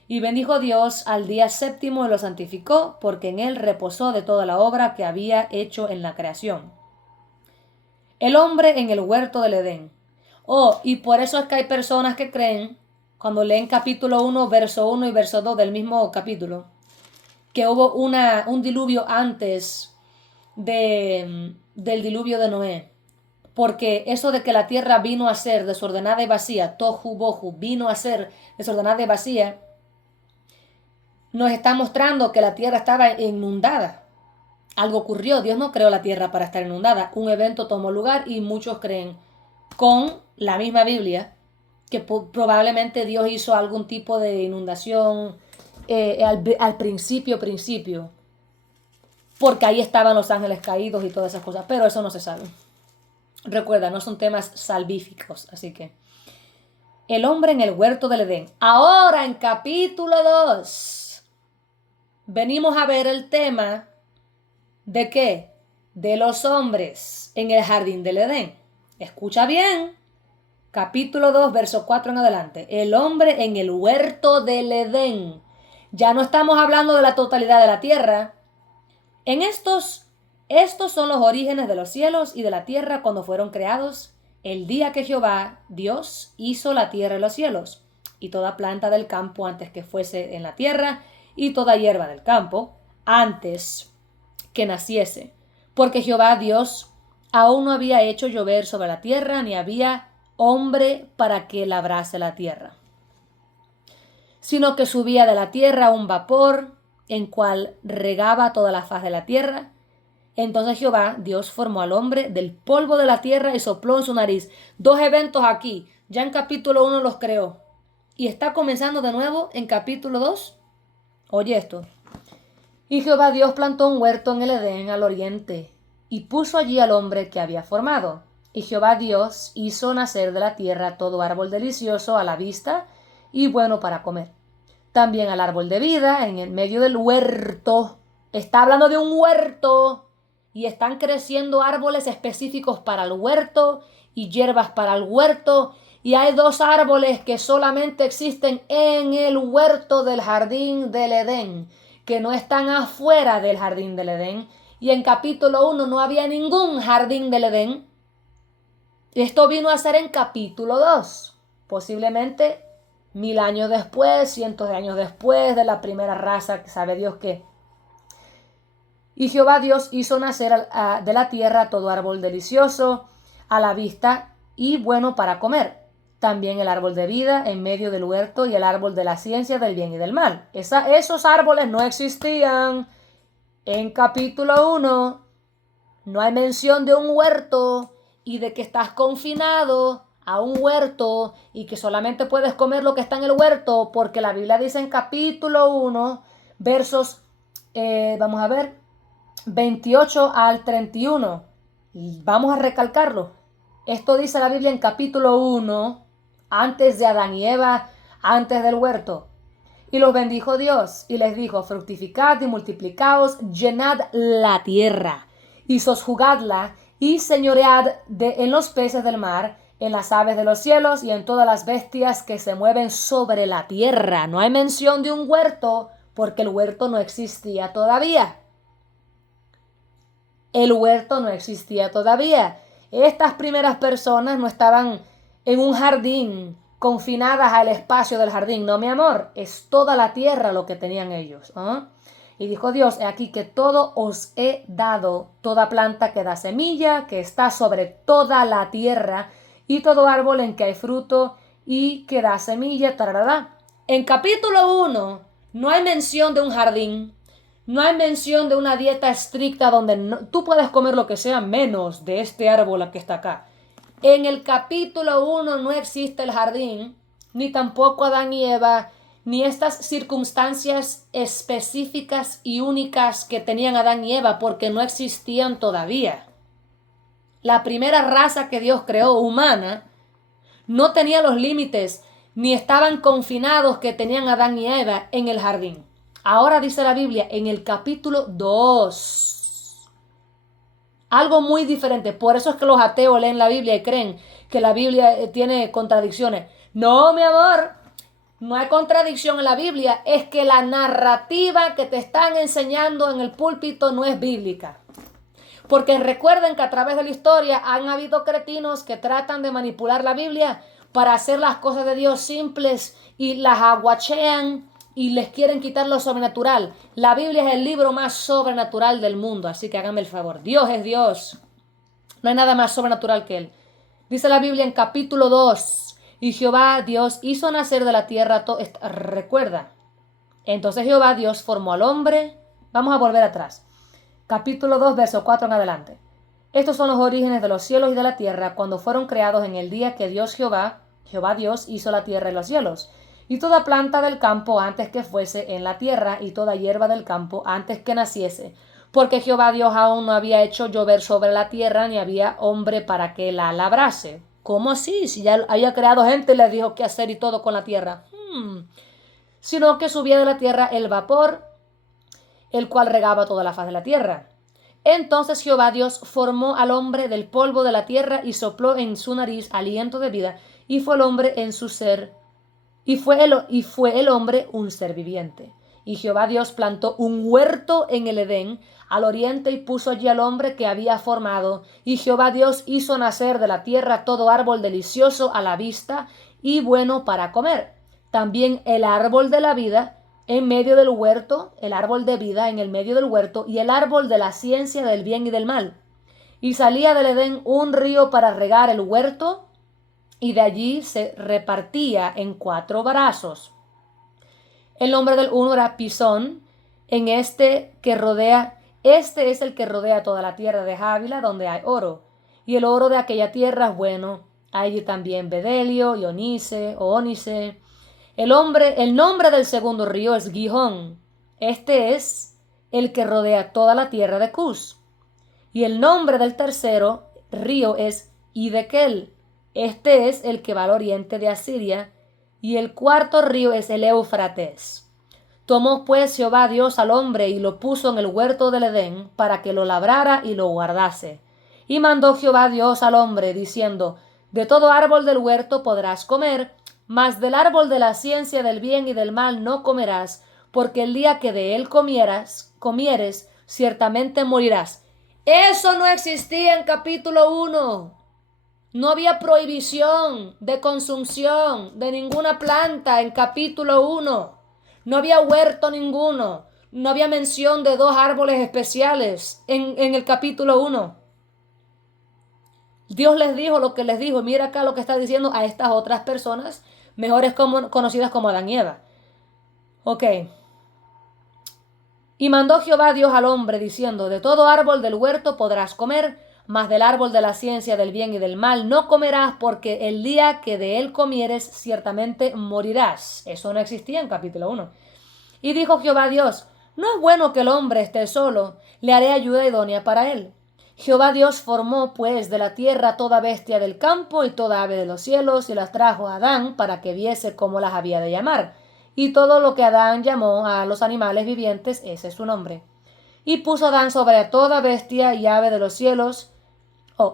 Y bendijo Dios al día séptimo y lo santificó, porque en él reposó de toda la obra que había hecho en la creación. El hombre en el huerto del Edén. Oh, y por eso es que hay personas que creen, cuando leen capítulo 1, verso 1 y verso 2 del mismo capítulo, que hubo un diluvio antes del diluvio de Noé. Porque eso de que la tierra vino a ser desordenada y vacía, tohu bohu, vino a ser desordenada y vacía, nos está mostrando que la tierra estaba inundada. Algo ocurrió, Dios no creó la tierra para estar inundada. Un evento tomó lugar y muchos creen, con la misma Biblia, que probablemente Dios hizo algún tipo de inundación al principio, porque ahí estaban los ángeles caídos y todas esas cosas, pero eso no se sabe. Recuerda, no son temas salvíficos, así que el hombre en el huerto del Edén. Ahora en capítulo 2 venimos a ver el tema ¿de qué? De los hombres en el jardín del Edén. Escucha bien. Capítulo 2, verso 4 en adelante. El hombre en el huerto del Edén. Ya no estamos hablando de la totalidad de la tierra. En estos son los orígenes de los cielos y de la tierra cuando fueron creados, el día que Jehová, Dios, hizo la tierra y los cielos, y toda planta del campo antes que fuese en la tierra, y toda hierba del campo antes que naciese. Porque Jehová, Dios, aún no había hecho llover sobre la tierra, ni había hombre para que labrase la tierra, sino que subía de la tierra un vapor, en cual regaba toda la faz de la tierra. Entonces Jehová, Dios, formó al hombre del polvo de la tierra y sopló en su nariz. Dos eventos aquí. Ya en capítulo 1 los creó. Y está comenzando de nuevo en capítulo 2. Oye esto. Y Jehová Dios plantó un huerto en el Edén al oriente, y puso allí al hombre que había formado. Y Jehová Dios hizo nacer de la tierra todo árbol delicioso a la vista y bueno para comer. También al árbol de vida en el medio del huerto. Está hablando de un huerto. Y están creciendo árboles específicos para el huerto y hierbas para el huerto. Y hay dos árboles que solamente existen en el huerto del jardín del Edén, que no están afuera del jardín del Edén. Y en capítulo 1 no había ningún jardín del Edén. Esto vino a ser en capítulo 2, posiblemente 1000 años después, cientos de años después de la primera raza, que sabe Dios qué. Y Jehová Dios hizo nacer de la tierra todo árbol delicioso a la vista y bueno para comer. También el árbol de vida en medio del huerto y el árbol de la ciencia del bien y del mal. Esos árboles no existían. En capítulo 1 no hay mención de un huerto y de que estás confinado a un huerto y que solamente puedes comer lo que está en el huerto, porque la Biblia dice en capítulo 1, versos, vamos a ver, 28 al 31. Y vamos a recalcarlo. Esto dice la Biblia en capítulo 1, antes de Adán y Eva, antes del huerto. Y los bendijo Dios y les dijo, fructificad y multiplicaos, llenad la tierra y sosjugadla y señoread en los peces del mar, en las aves de los cielos y en todas las bestias que se mueven sobre la tierra. No hay mención de un huerto porque el huerto no existía todavía. El huerto no existía todavía. Estas primeras personas no estaban en un jardín confinadas al espacio del jardín. No, mi amor, es toda la tierra lo que tenían ellos. Y dijo Dios, he aquí que todo os he dado, toda planta que da semilla, que está sobre toda la tierra, y todo árbol en que hay fruto y que da semilla, tarará. En capítulo 1 no hay mención de un jardín, no hay mención de una dieta estricta donde tú puedes comer lo que sea menos de este árbol que está acá. En el capítulo 1 no existe el jardín, ni tampoco Adán y Eva, ni estas circunstancias específicas y únicas que tenían Adán y Eva, porque no existían todavía. La primera raza que Dios creó, humana, no tenía los límites, ni estaban confinados que tenían Adán y Eva en el jardín. Ahora dice la Biblia en el capítulo 2. Algo muy diferente. Por eso es que los ateos leen la Biblia y creen que la Biblia tiene contradicciones. No, mi amor, no hay contradicción en la Biblia. Es que la narrativa que te están enseñando en el púlpito no es bíblica. Porque recuerden que a través de la historia han habido cretinos que tratan de manipular la Biblia para hacer las cosas de Dios simples y las aguachean y les quieren quitar lo sobrenatural. La Biblia es el libro más sobrenatural del mundo, así que háganme el favor. Dios es Dios. No hay nada más sobrenatural que Él. Dice la Biblia en capítulo 2, y Jehová Dios hizo nacer de la tierra recuerda. Entonces Jehová Dios formó al hombre. Vamos a volver atrás. Capítulo 2, verso 4 en adelante. Estos son los orígenes de los cielos y de la tierra cuando fueron creados en el día que Jehová Dios hizo la tierra y los cielos. Y toda planta del campo antes que fuese en la tierra, y toda hierba del campo antes que naciese. Porque Jehová Dios aún no había hecho llover sobre la tierra, ni había hombre para que la labrase. ¿Cómo así? Si ya había creado gente y le dijo qué hacer y todo con la tierra. Sino que subía de la tierra el vapor, el cual regaba toda la faz de la tierra. Entonces Jehová Dios formó al hombre del polvo de la tierra y sopló en su nariz aliento de vida, y fue el hombre en su ser, y fue el hombre un ser viviente. Y Jehová Dios plantó un huerto en el Edén, al oriente, y puso allí al hombre que había formado. Y Jehová Dios hizo nacer de la tierra todo árbol delicioso a la vista y bueno para comer. También el árbol de la vida en medio del huerto, el árbol de vida en el medio del huerto, y el árbol de la ciencia del bien y del mal. Y salía del Edén un río para regar el huerto, y de allí se repartía en 4 brazos. El nombre del uno era Pisón, este es el que rodea toda la tierra de Jávila, donde hay oro. Y el oro de aquella tierra es bueno. Hay allí también bedelio y ónice. El nombre del segundo río es Gihón. Este es el que rodea toda la tierra de Cus. Y el nombre del tercero río es Hidekel. Este es el que va al oriente de Asiria. Y el cuarto río es el Éufrates. Tomó pues Jehová Dios al hombre y lo puso en el huerto del Edén para que lo labrara y lo guardase. Y mandó Jehová Dios al hombre diciendo: de todo árbol del huerto podrás comer, mas del árbol de la ciencia del bien y del mal no comerás, porque el día que de él comieres, ciertamente morirás. Eso no existía en capítulo 1. No había prohibición de consumición de ninguna planta en capítulo 1. No había huerto ninguno. No había mención de 2 árboles especiales en el capítulo 1. Dios les dijo lo que les dijo. Mira acá lo que está diciendo a estas otras personas, mejores conocidas como Adán y Eva. Ok. Y mandó Jehová Dios al hombre diciendo: de todo árbol del huerto podrás comer, mas del árbol de la ciencia del bien y del mal no comerás, porque el día que de él comieres ciertamente morirás. Eso no existía en capítulo 1. Y dijo Jehová Dios: no es bueno que el hombre esté solo, le haré ayuda idónea para él. Jehová Dios formó pues de la tierra toda bestia del campo y toda ave de los cielos, y las trajo a Adán para que viese cómo las había de llamar. Y todo lo que Adán llamó a los animales vivientes, ese es su nombre. Y puso Adán sobre toda bestia y ave de los cielos,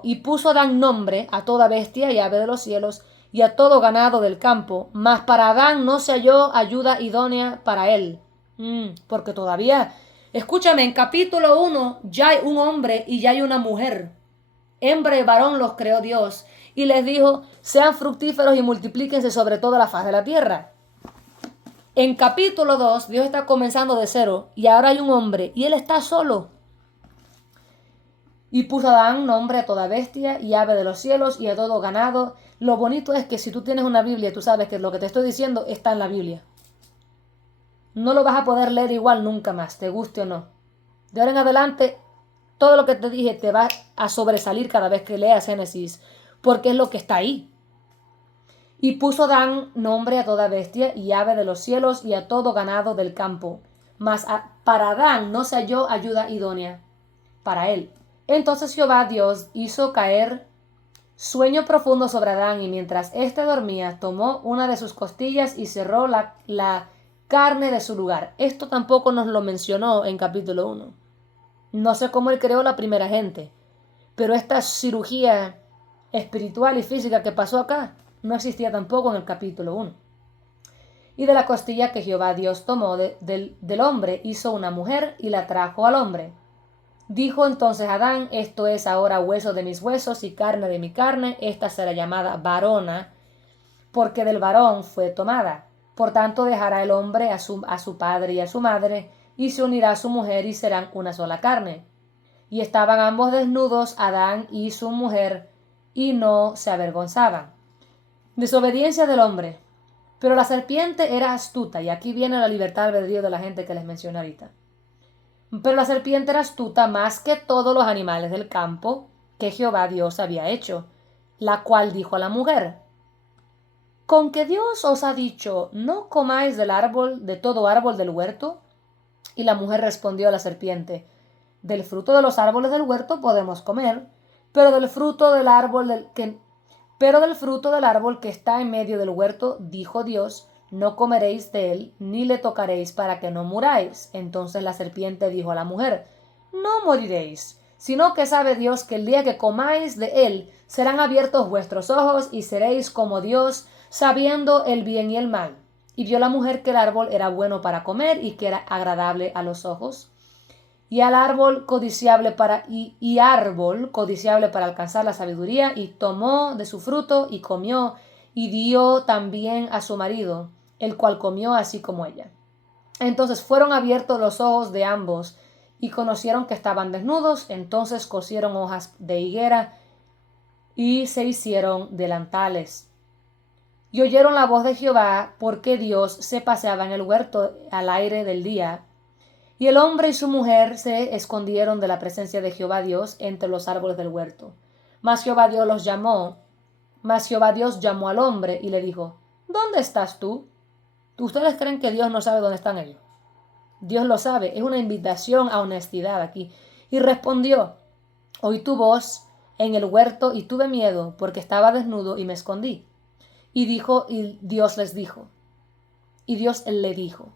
y puso Adán nombre a toda bestia y ave de los cielos y a todo ganado del campo, mas para Adán no se halló ayuda idónea para él. Porque todavía, escúchame, en capítulo 1 ya hay un hombre y ya hay una mujer. Hembra y varón los creó Dios y les dijo: sean fructíferos y multiplíquense sobre toda la faz de la tierra. En capítulo 2 Dios está comenzando de cero y ahora hay un hombre y él está solo. Y puso Adán nombre a toda bestia y ave de los cielos y a todo ganado. Lo bonito es que si tú tienes una Biblia, tú sabes que lo que te estoy diciendo está en la Biblia. No lo vas a poder leer igual nunca más, te guste o no. De ahora en adelante, todo lo que te dije te va a sobresalir cada vez que leas Génesis, porque es lo que está ahí. Y puso Adán nombre a toda bestia y ave de los cielos y a todo ganado del campo. Mas para Adán no se halló ayuda idónea para él. Entonces Jehová Dios hizo caer sueño profundo sobre Adán, y mientras éste dormía, tomó una de sus costillas y cerró la carne de su lugar. Esto tampoco nos lo mencionó en capítulo 1. No sé cómo él creó la primera gente, pero esta cirugía espiritual y física que pasó acá, no existía tampoco en el capítulo 1. Y de la costilla que Jehová Dios tomó del hombre, hizo una mujer y la trajo al hombre. Dijo entonces Adán, esto es ahora hueso de mis huesos y carne de mi carne, esta será llamada varona, porque del varón fue tomada. Por tanto dejará el hombre a su padre y a su madre, y se unirá a su mujer y serán una sola carne. Y estaban ambos desnudos, Adán y su mujer, y no se avergonzaban. Desobediencia del hombre. Pero la serpiente era astuta, y aquí viene la libertad de albedrío de la gente que les mencioné ahorita. Pero la serpiente era astuta más que todos los animales del campo que Jehová Dios había hecho, la cual dijo a la mujer, ¿con que Dios os ha dicho, no comáis del árbol, de todo árbol del huerto? Y la mujer respondió a la serpiente, del fruto de los árboles del huerto podemos comer, pero del fruto del árbol que está en medio del huerto, dijo Dios, no comeréis de él, ni le tocaréis para que no muráis. Entonces la serpiente dijo a la mujer, no moriréis, sino que sabe Dios que el día que comáis de él, serán abiertos vuestros ojos y seréis como Dios, sabiendo el bien y el mal. Y vio la mujer que el árbol era bueno para comer y que era agradable a los ojos, y árbol codiciable para alcanzar la sabiduría, y tomó de su fruto y comió, y dio también a su marido, el cual comió así como ella. Entonces fueron abiertos los ojos de ambos, y conocieron que estaban desnudos. Entonces cosieron hojas de higuera y se hicieron delantales. Y oyeron la voz de Jehová, porque Dios se paseaba en el huerto al aire del día. Y el hombre y su mujer se escondieron de la presencia de Jehová Dios entre los árboles del huerto. Mas Jehová Dios llamó al hombre y le dijo, ¿dónde estás tú? ¿Ustedes creen que Dios no sabe dónde están ellos? Dios lo sabe. Es una invitación a honestidad aquí. Y respondió, oí tu voz en el huerto y tuve miedo, porque estaba desnudo y me escondí. Y Dios le dijo,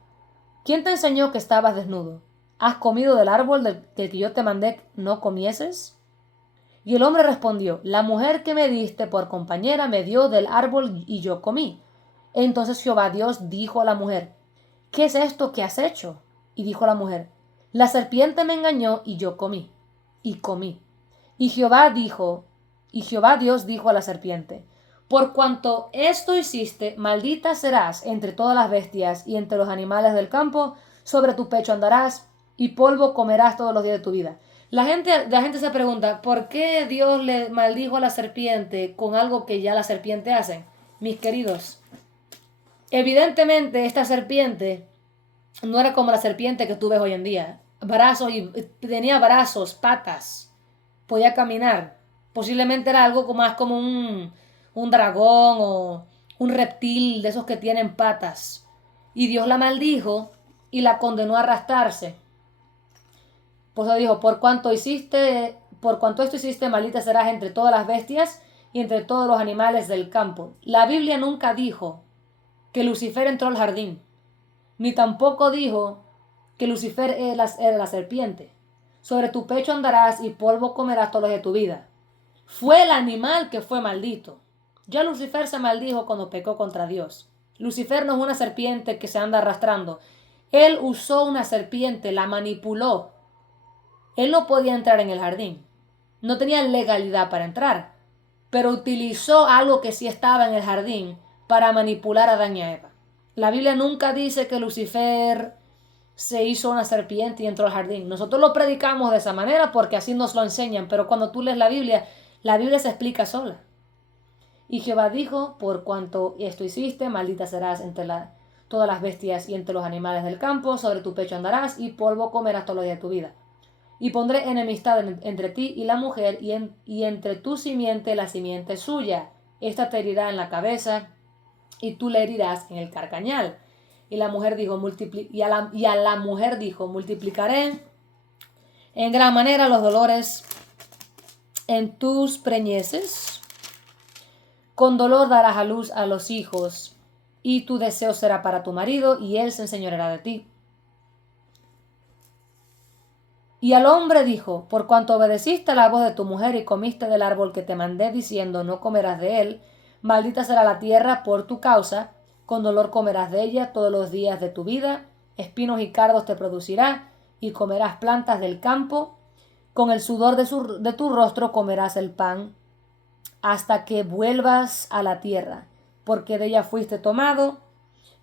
¿quién te enseñó que estabas desnudo? ¿Has comido del árbol del que yo te mandé no comieses? Y el hombre respondió, la mujer que me diste por compañera me dio del árbol y yo comí. Entonces Jehová Dios dijo a la mujer, ¿qué es esto que has hecho? Y dijo la mujer, la serpiente me engañó y yo comí. Y comí. Y Jehová Dios dijo a la serpiente, por cuanto esto hiciste, maldita serás entre todas las bestias y entre los animales del campo, sobre tu pecho andarás y polvo comerás todos los días de tu vida. La gente se pregunta, ¿por qué Dios le maldijo a la serpiente con algo que ya la serpiente hace? Mis queridos, evidentemente esta serpiente no era como la serpiente que tú ves hoy en día. Tenía brazos, patas, podía caminar. Posiblemente era algo más como un dragón o un reptil de esos que tienen patas. Y Dios la maldijo y la condenó a arrastrarse. Pues dijo, por cuanto esto hiciste, maldita serás entre todas las bestias y entre todos los animales del campo. La Biblia nunca dijo que Lucifer entró al jardín, ni tampoco dijo que Lucifer era la serpiente. Sobre tu pecho andarás y polvo comerás todos los días de tu vida. Fue el animal que fue maldito. Ya Lucifer se maldijo cuando pecó contra Dios. Lucifer no es una serpiente que se anda arrastrando. Él usó una serpiente, la manipuló. Él no podía entrar en el jardín. No tenía legalidad para entrar. Pero utilizó algo que sí estaba en el jardín para manipular a Adán y a Eva. La Biblia nunca dice que Lucifer se hizo una serpiente y entró al jardín. Nosotros lo predicamos de esa manera porque así nos lo enseñan. Pero cuando tú lees la Biblia se explica sola. Y Jehová dijo, por cuanto esto hiciste, maldita serás entre todas las bestias y entre los animales del campo, sobre tu pecho andarás y polvo comerás todos los días de tu vida. Y pondré enemistad entre ti y la mujer, y entre tu simiente la simiente suya. Esta te herirá en la cabeza, y tú le herirás en el carcañal. Y la mujer dijo, a la mujer dijo, multiplicaré en gran manera los dolores en tus preñeces. Con dolor darás a luz a los hijos, y tu deseo será para tu marido, y él se enseñoreará de ti. Y al hombre dijo, por cuanto obedeciste la voz de tu mujer y comiste del árbol que te mandé diciendo, no comerás de él, Maldita será la tierra por tu causa, con dolor comerás de ella todos los días de tu vida, espinos y cardos te producirá, y comerás plantas del campo, con el sudor de tu rostro comerás el pan, hasta que vuelvas a la tierra, porque de ella fuiste tomado,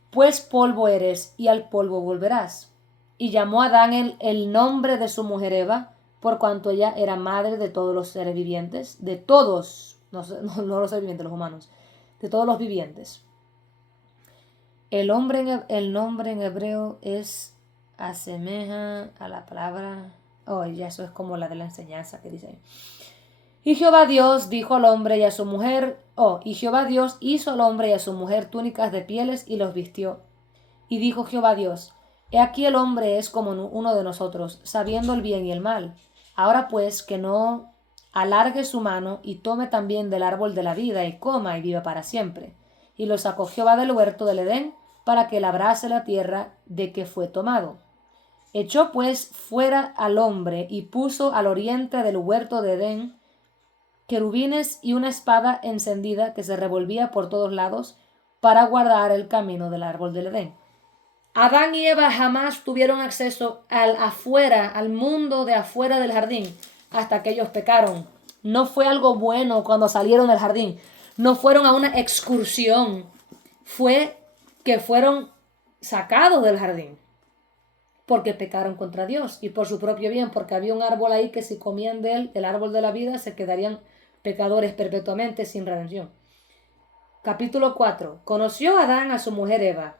pues polvo eres, y al polvo volverás. Y llamó a Adán el nombre de su mujer Eva, por cuanto ella era madre de todos los seres vivientes, de todos, no los seres vivientes, los humanos, de todos los vivientes. El nombre en hebreo asemeja a la palabra, ya eso es como la de la enseñanza que dice ahí. Y Jehová Dios dijo al hombre y a su mujer, y Jehová Dios hizo al hombre y a su mujer túnicas de pieles y los vistió. Y dijo Jehová Dios, he aquí el hombre es como uno de nosotros, sabiendo el bien y el mal. Ahora pues que no alargue su mano y tome también del árbol de la vida y coma y viva para siempre. Y lo sacó Jehová del huerto del Edén para que labrase la tierra de que fue tomado. Echó pues fuera al hombre y puso al oriente del huerto de Edén querubines y una espada encendida que se revolvía por todos lados para guardar el camino del árbol del Edén. Adán y Eva jamás tuvieron acceso al mundo de afuera del jardín hasta que ellos pecaron. No fue algo bueno cuando salieron del jardín. No fueron a una excursión. Fue que fueron sacados del jardín porque pecaron contra Dios y por su propio bien, porque había un árbol ahí que si comían de él, el árbol de la vida, se quedarían pecadores perpetuamente sin redención. Capítulo 4. Conoció Adán a su mujer Eva,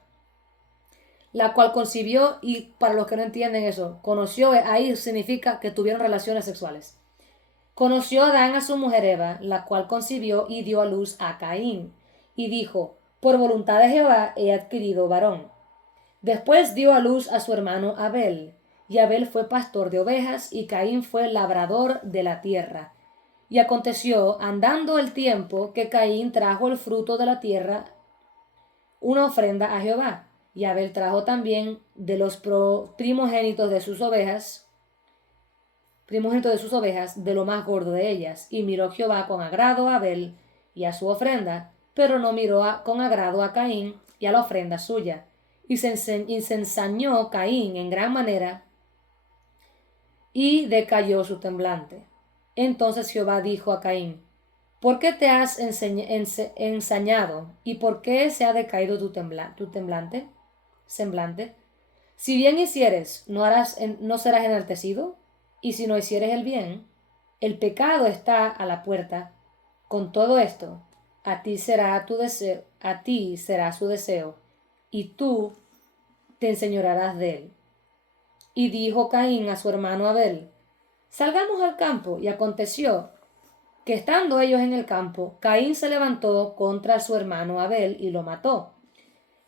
la cual concibió, y para los que no entienden eso, conoció, ahí significa que tuvieron relaciones sexuales. Conoció Adán a su mujer Eva, la cual concibió y dio a luz a Caín, y dijo, por voluntad de Jehová he adquirido varón. Después dio a luz a su hermano Abel, y Abel fue pastor de ovejas, y Caín fue labrador de la tierra. Y aconteció, andando el tiempo, que Caín trajo el fruto de la tierra, una ofrenda a Jehová. Y Abel trajo también de los primogénitos de sus ovejas, de lo más gordo de ellas. Y miró Jehová con agrado a Abel y a su ofrenda, pero no miró con agrado a Caín y a la ofrenda suya. Y se ensañó Caín en gran manera, y decayó su temblante. Entonces Jehová dijo a Caín, ¿por qué te has ensañado? ¿Y por qué se ha decaído tu semblante? Si bien hicieres, no serás enaltecido, y si no hicieres el bien, el pecado está a la puerta. Con todo esto, a ti será su deseo, y tú te enseñorearás de él. Y dijo Caín a su hermano Abel, salgamos al campo. Y aconteció que estando ellos en el campo, Caín se levantó contra su hermano Abel y lo mató.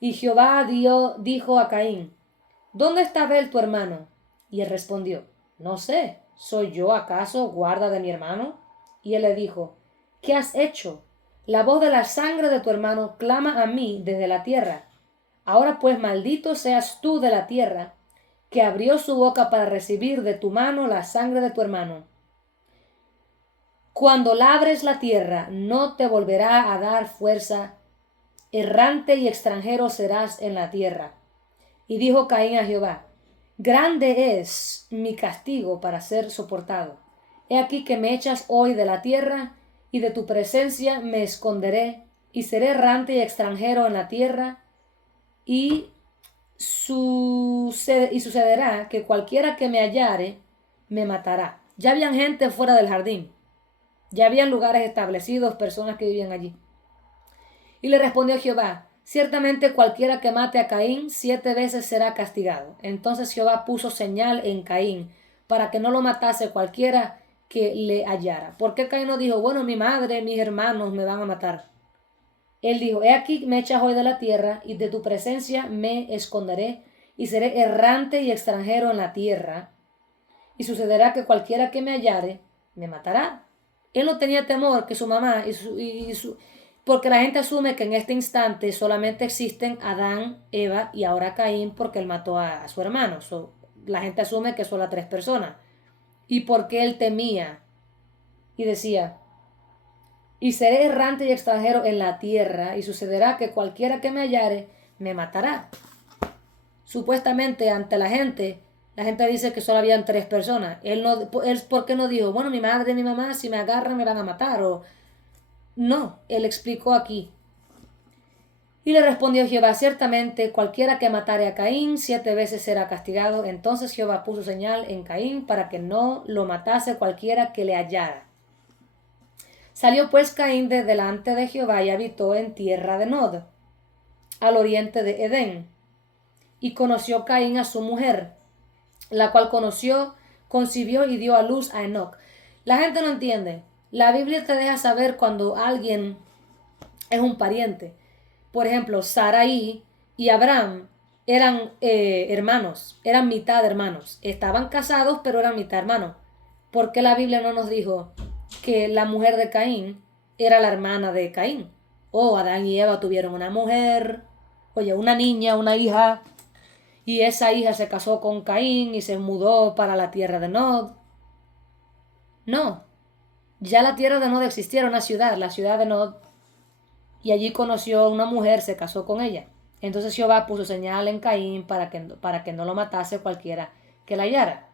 Y Jehová dijo a Caín, ¿dónde está Abel tu hermano? Y él respondió, no sé, ¿soy yo acaso guarda de mi hermano? Y él le dijo, ¿qué has hecho? La voz de la sangre de tu hermano clama a mí desde la tierra. Ahora pues maldito seas tú de la tierra, que abrió su boca para recibir de tu mano la sangre de tu hermano. Cuando labres la tierra, no te volverá a dar fuerza. Errante y extranjero serás en la tierra. Y dijo Caín a Jehová, grande es mi castigo para ser soportado. He aquí que me echas hoy de la tierra, y de tu presencia me esconderé, y seré errante y extranjero en la tierra, y sucederá que cualquiera que me hallare, me matará. Ya habían gente fuera del jardín. Ya habían lugares establecidos, personas que vivían allí. Y le respondió Jehová, ciertamente cualquiera que mate a Caín 7 veces será castigado. Entonces Jehová puso señal en Caín, para que no lo matase cualquiera que le hallara. ¿Por qué Caín no dijo, bueno, mi madre, mis hermanos me van a matar? Él dijo, he aquí me echas hoy de la tierra, y de tu presencia me esconderé, y seré errante y extranjero en la tierra. Y sucederá que cualquiera que me hallare, me matará. Él no tenía temor que su mamá porque la gente asume que en este instante solamente existen Adán, Eva y ahora Caín porque él mató a su hermano. La gente asume que son las 3 personas. Y porque él temía y decía, y seré errante y extranjero en la tierra, y sucederá que cualquiera que me hallare me matará. Supuestamente ante la gente dice que solo habían 3 personas. Él ¿por qué no dijo, bueno, mi madre y mi mamá, si me agarran me van a matar? No, él explicó aquí. Y le respondió Jehová, ciertamente cualquiera que matare a Caín 7 veces será castigado. Entonces Jehová puso señal en Caín para que no lo matase cualquiera que le hallara. Salió pues Caín de delante de Jehová y habitó en tierra de Nod, al oriente de Edén. Y conoció Caín a su mujer, la cual concibió y dio a luz a Enoc. La gente no entiende. La Biblia te deja saber cuando alguien es un pariente. Por ejemplo, Sarai y Abraham eran hermanos, eran mitad hermanos. Estaban casados, pero eran mitad hermanos. ¿Por qué la Biblia no nos dijo que la mujer de Caín era la hermana de Caín? Adán y Eva tuvieron una mujer, una niña, una hija, y esa hija se casó con Caín y se mudó para la tierra de Nod. No, ya la tierra de Nod existía, era una ciudad, la ciudad de Nod, y allí conoció a una mujer, se casó con ella. Entonces Jehová puso señal en Caín para que no lo matase cualquiera que la hallara.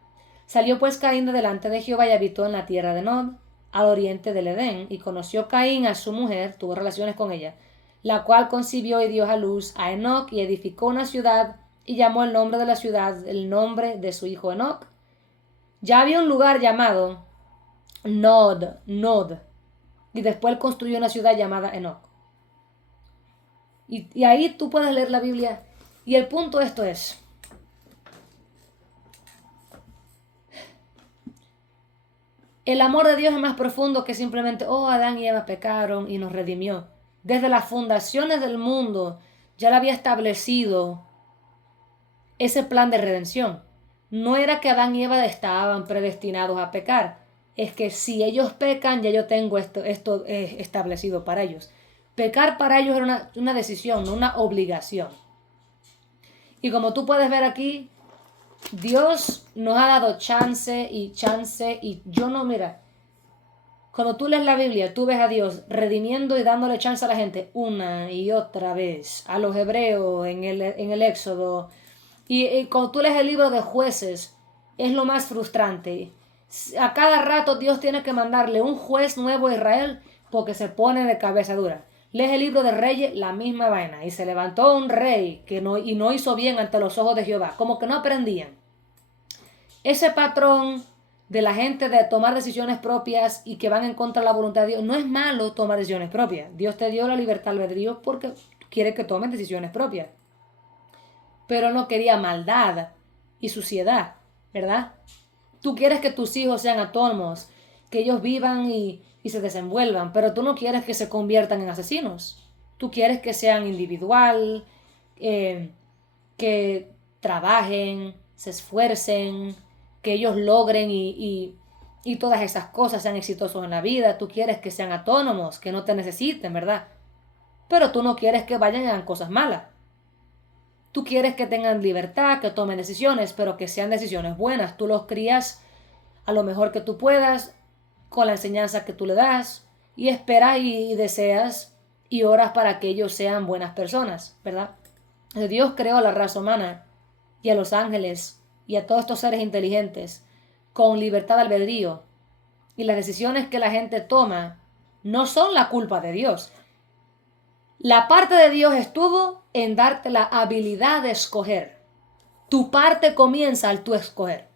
Salió pues Caín de delante de Jehová y habitó en la tierra de Nod, al oriente del Edén, y conoció Caín a su mujer, tuvo relaciones con ella, la cual concibió y dio a luz a Enoc y edificó una ciudad y llamó el nombre de la ciudad el nombre de su hijo Enoc. Ya había un lugar llamado Nod, y después él construyó una ciudad llamada Enoc. Y ahí tú puedes leer la Biblia. Y el punto de esto es, el amor de Dios es más profundo que simplemente, Adán y Eva pecaron y nos redimió. Desde las fundaciones del mundo ya lo había establecido ese plan de redención. No era que Adán y Eva estaban predestinados a pecar. Es que si ellos pecan, ya yo tengo esto establecido para ellos. Pecar para ellos era una decisión, no una obligación. Y como tú puedes ver aquí, Dios nos ha dado chance y mira, cuando tú lees la Biblia, tú ves a Dios redimiendo y dándole chance a la gente una y otra vez, a los hebreos en el Éxodo. Y cuando tú lees el libro de Jueces, es lo más frustrante. A cada rato Dios tiene que mandarle un juez nuevo a Israel porque se pone de cabeza dura. Lees el libro de Reyes, la misma vaina. Y se levantó un rey y no hizo bien ante los ojos de Jehová. Como que no aprendían. Ese patrón de la gente de tomar decisiones propias y que van en contra de la voluntad de Dios, no es malo tomar decisiones propias. Dios te dio la libertad albedrío porque quiere que tomes decisiones propias. Pero no quería maldad y suciedad, ¿verdad? Tú quieres que tus hijos sean autónomos, que ellos vivan y se desenvuelvan, pero tú no quieres que se conviertan en asesinos. Tú quieres que sean individual, que trabajen, se esfuercen, que ellos logren y todas esas cosas, sean exitosos en la vida. Tú quieres que sean autónomos, que no te necesiten, ¿verdad? Pero tú no quieres que vayan y hagan cosas malas. Tú quieres que tengan libertad, que tomen decisiones, pero que sean decisiones buenas. Tú los crías a lo mejor que tú puedas, con la enseñanza que tú le das, y esperas y deseas y oras para que ellos sean buenas personas, ¿verdad? Dios creó a la raza humana y a los ángeles y a todos estos seres inteligentes con libertad de albedrío. Y las decisiones que la gente toma no son la culpa de Dios. La parte de Dios estuvo en darte la habilidad de escoger. Tu parte comienza al tú escoger.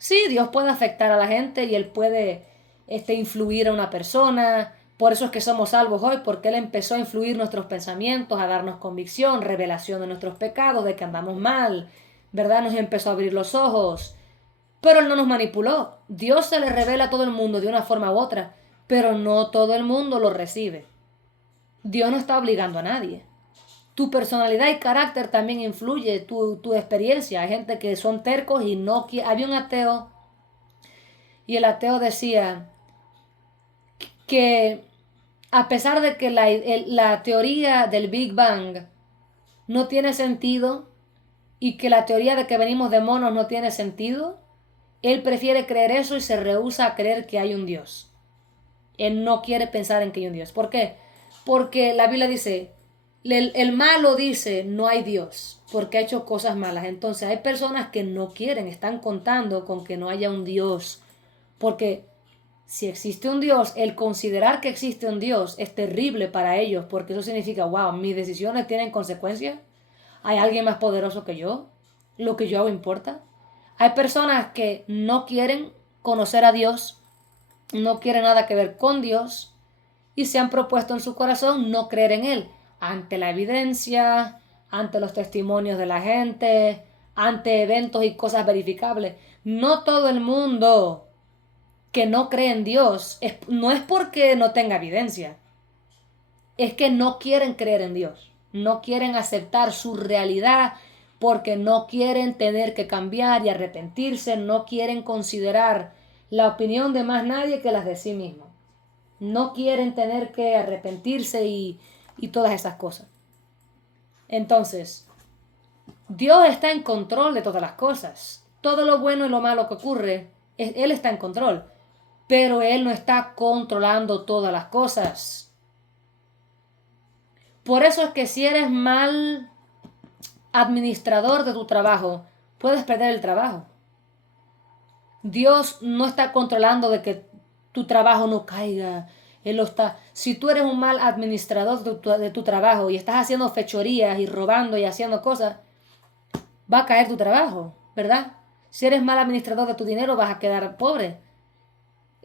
Sí, Dios puede afectar a la gente y Él puede influir a una persona. Por eso es que somos salvos hoy, porque Él empezó a influir nuestros pensamientos, a darnos convicción, revelación de nuestros pecados, de que andamos mal, ¿verdad? Nos empezó a abrir los ojos. Pero Él no nos manipuló. Dios se le revela a todo el mundo de una forma u otra, pero no todo el mundo lo recibe. Dios no está obligando a nadie. Tu personalidad y carácter también influye, tu experiencia. Hay gente que son tercos y no quieren. Había un ateo y el ateo decía que a pesar de que la teoría del Big Bang no tiene sentido y que la teoría de que venimos de monos no tiene sentido, él prefiere creer eso y se rehúsa a creer que hay un Dios. Él no quiere pensar en que hay un Dios. ¿Por qué? Porque la Biblia dice, el malo dice, no hay Dios, porque ha hecho cosas malas. Entonces hay personas que no quieren, están contando con que no haya un Dios. Porque si existe un Dios, el considerar que existe un Dios es terrible para ellos, porque eso significa, wow, mis decisiones tienen consecuencias. Hay alguien más poderoso que yo. Lo que yo hago importa. Hay personas que no quieren conocer a Dios, no quieren nada que ver con Dios y se han propuesto en su corazón no creer en Él. Ante la evidencia, ante los testimonios de la gente, ante eventos y cosas verificables. No todo el mundo que no cree en Dios no es porque no tenga evidencia, es que no quieren creer en Dios, no quieren aceptar su realidad porque no quieren tener que cambiar y arrepentirse, no quieren considerar la opinión de más nadie que las de sí mismos, no quieren tener que arrepentirse y todas esas cosas. Entonces, Dios está en control de todas las cosas, todo lo bueno y lo malo que ocurre, Él está en control, pero Él no está controlando todas las cosas. Por eso es que si eres mal administrador de tu trabajo, puedes perder el trabajo. Dios no está controlando de que tu trabajo no caiga. Él lo está. Si tú eres un mal administrador de tu trabajo y estás haciendo fechorías y robando y haciendo cosas, va a caer tu trabajo, ¿verdad? Si eres mal administrador de tu dinero, vas a quedar pobre.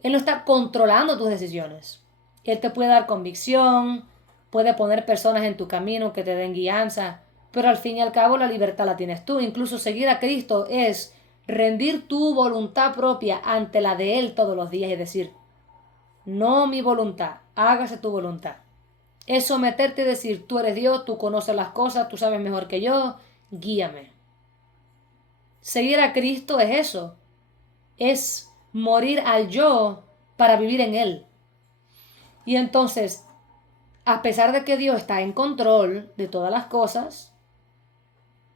Él no está controlando tus decisiones. Él te puede dar convicción, puede poner personas en tu camino que te den guianza, pero al fin y al cabo la libertad la tienes tú. Incluso seguir a Cristo es rendir tu voluntad propia ante la de Él todos los días y decir, no mi voluntad, hágase tu voluntad. Es someterte y decir, tú eres Dios, tú conoces las cosas, tú sabes mejor que yo, guíame. Seguir a Cristo es eso, es morir al yo para vivir en Él. Y entonces, a pesar de que Dios está en control de todas las cosas,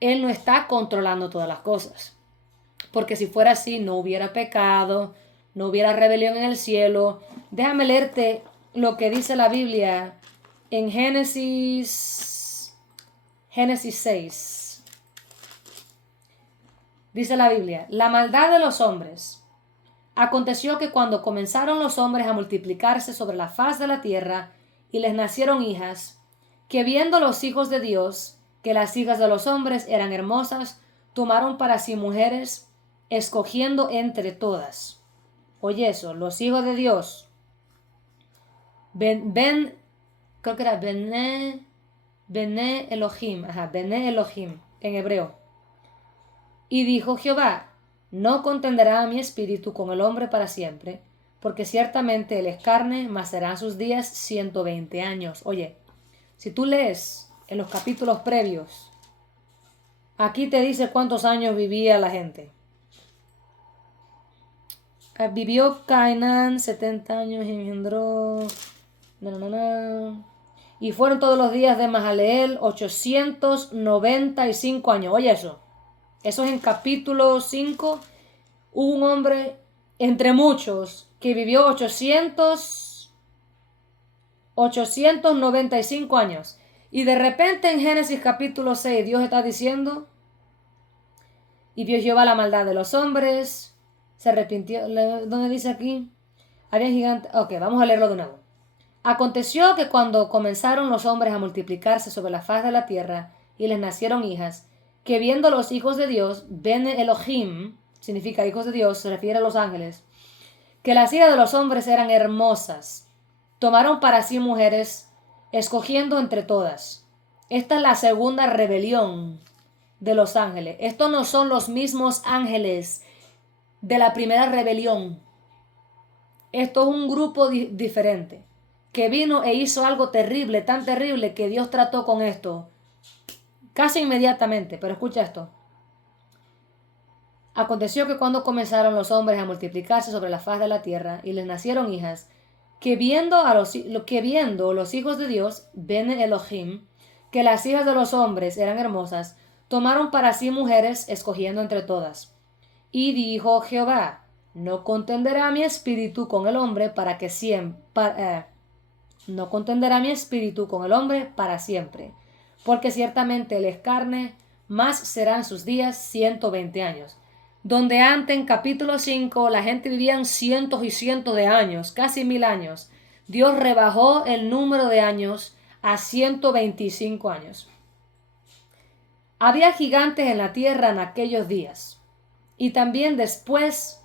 Él no está controlando todas las cosas. Porque si fuera así, no hubiera pecado, no hubiera rebelión en el cielo. Déjame leerte lo que dice la Biblia en Génesis 6. Dice la Biblia, la maldad de los hombres. Aconteció que cuando comenzaron los hombres a multiplicarse sobre la faz de la tierra y les nacieron hijas, que viendo los hijos de Dios que las hijas de los hombres eran hermosas, tomaron para sí mujeres, escogiendo entre todas. Oye eso, los hijos de Dios. Creo que era Bene Elohim, Bene Elohim en hebreo. Y dijo Jehová, no contenderá mi espíritu con el hombre para siempre, porque ciertamente él es carne, mas serán sus días 120 años. Oye, si tú lees en los capítulos previos, aquí te dice cuántos años vivía la gente. Vivió Cainán 70 años y engendró... Y fueron todos los días de Mahaleel 895 años. Oye eso. Eso es en capítulo 5. Hubo un hombre entre muchos que vivió 895 años. Y de repente en Génesis capítulo 6 Dios está diciendo, y vio Jehová la maldad de los hombres, se arrepintió. ¿Dónde dice aquí? Había gigantes. Ok, vamos a leerlo de nuevo. Aconteció que cuando comenzaron los hombres a multiplicarse sobre la faz de la tierra y les nacieron hijas, que viendo los hijos de Dios, Bene Elohim, significa hijos de Dios, se refiere a los ángeles, que las hijas de los hombres eran hermosas, tomaron para sí mujeres, escogiendo entre todas. Esta es la segunda rebelión de los ángeles. Estos no son los mismos ángeles de la primera rebelión. Esto es un grupo diferente, que vino e hizo algo terrible, tan terrible que Dios trató con esto casi inmediatamente. Pero escucha esto. Aconteció que cuando comenzaron los hombres a multiplicarse sobre la faz de la tierra y les nacieron hijas, que viendo los hijos de Dios, Bene Elohim, que las hijas de los hombres eran hermosas, tomaron para sí mujeres, escogiendo entre todas. Y dijo Jehová, no contenderá mi espíritu con el hombre no contenderá mi espíritu con el hombre para siempre, porque ciertamente él es carne, más serán sus días 120 años. Donde antes en capítulo 5 la gente vivía en cientos y cientos de años, casi 1000 años, Dios rebajó el número de años a 125 años. Había gigantes en la tierra en aquellos días, y también después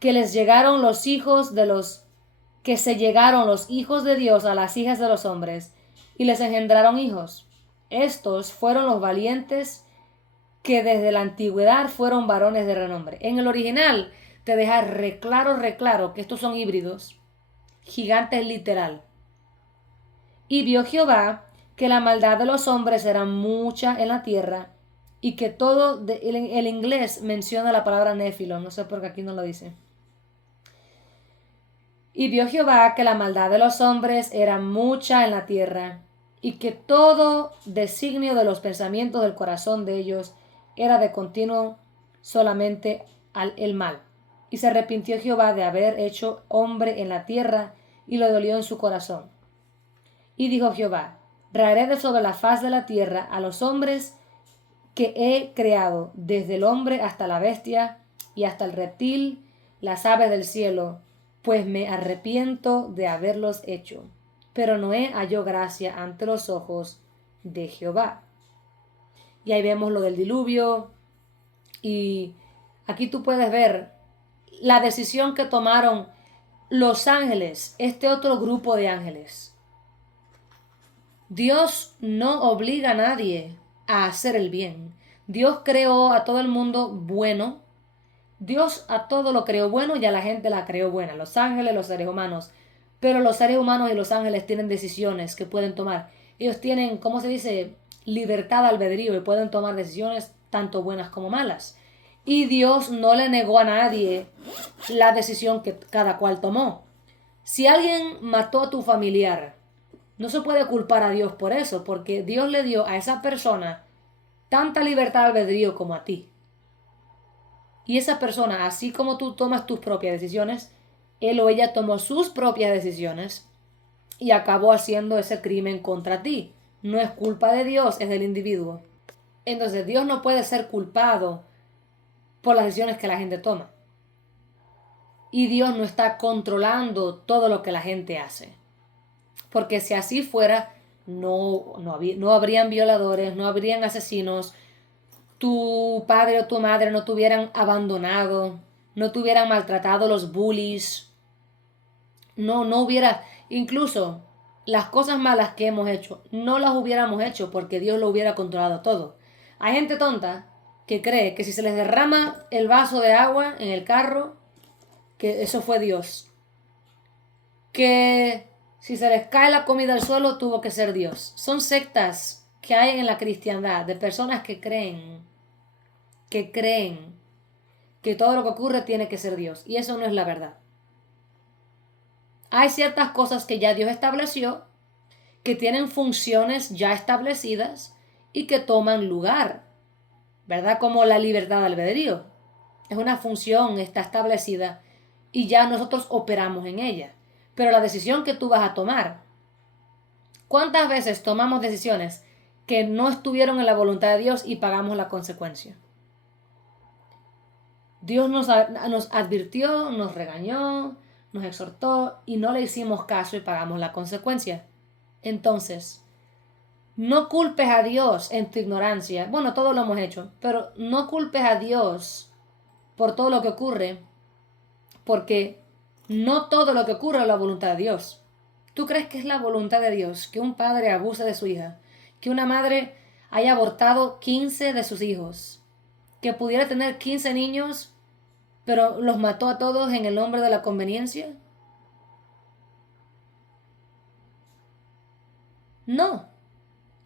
que les llegaron los hijos de los que se llegaron los hijos de Dios a las hijas de los hombres, y les engendraron hijos. Estos fueron los valientes que desde la antigüedad fueron varones de renombre. En el original te deja reclaro que estos son híbridos, gigantes literal. Y vio Jehová que la maldad de los hombres era mucha en la tierra, y que el inglés menciona la palabra néfilo, no sé por qué aquí no lo dice. Y vio Jehová que la maldad de los hombres era mucha en la tierra, y que todo designio de los pensamientos del corazón de ellos era de continuo solamente el mal. Y se arrepintió Jehová de haber hecho hombre en la tierra, y lo dolió en su corazón. Y dijo Jehová: raeré de sobre la faz de la tierra a los hombres que he creado, desde el hombre hasta la bestia, y hasta el reptil, las aves del cielo, pues me arrepiento de haberlos hecho. Pero Noé halló gracia ante los ojos de Jehová. Y ahí vemos lo del diluvio, y aquí tú puedes ver la decisión que tomaron los ángeles, este otro grupo de ángeles. Dios no obliga a nadie a hacer el bien. Dios creó a todo el mundo bueno. Dios a todo lo creó bueno y a la gente la creó buena. Los ángeles, los seres humanos. Pero los seres humanos y los ángeles tienen decisiones que pueden tomar. Ellos tienen, ¿cómo se dice? Libertad de albedrío y pueden tomar decisiones tanto buenas como malas. Y Dios no le negó a nadie la decisión que cada cual tomó. Si alguien mató a tu familiar, no se puede culpar a Dios por eso, porque Dios le dio a esa persona tanta libertad de albedrío como a ti. Y esa persona, así como tú tomas tus propias decisiones, él o ella tomó sus propias decisiones y acabó haciendo ese crimen contra ti. No es culpa de Dios, es del individuo. Entonces Dios no puede ser culpado por las decisiones que la gente toma. Y Dios no está controlando todo lo que la gente hace. Porque si así fuera, no habrían violadores, no habrían asesinos, tu padre o tu madre no te hubieran abandonado, no te hubieran maltratado los bullies, no hubiera, incluso las cosas malas que hemos hecho, no las hubiéramos hecho porque Dios lo hubiera controlado todo. Hay gente tonta que cree que si se les derrama el vaso de agua en el carro, que eso fue Dios. Que si se les cae la comida al suelo, tuvo que ser Dios. Son sectas que hay en la cristiandad de personas que creen que todo lo que ocurre tiene que ser Dios. Y eso no es la verdad. Hay ciertas cosas que ya Dios estableció, que tienen funciones ya establecidas y que toman lugar, ¿verdad? Como la libertad de albedrío. Es una función, está establecida y ya nosotros operamos en ella. Pero la decisión que tú vas a tomar, ¿cuántas veces tomamos decisiones que no estuvieron en la voluntad de Dios y pagamos la consecuencia? Dios nos advirtió, nos regañó, nos exhortó y no le hicimos caso y pagamos la consecuencia. Entonces, no culpes a Dios en tu ignorancia. Bueno, todo lo hemos hecho, pero no culpes a Dios por todo lo que ocurre, porque no todo lo que ocurre es la voluntad de Dios. ¿Tú crees que es la voluntad de Dios que un padre abuse de su hija? Que una madre haya abortado 15 de sus hijos? Que pudiera tener 15 niños, pero los mató a todos en el nombre de la conveniencia? No.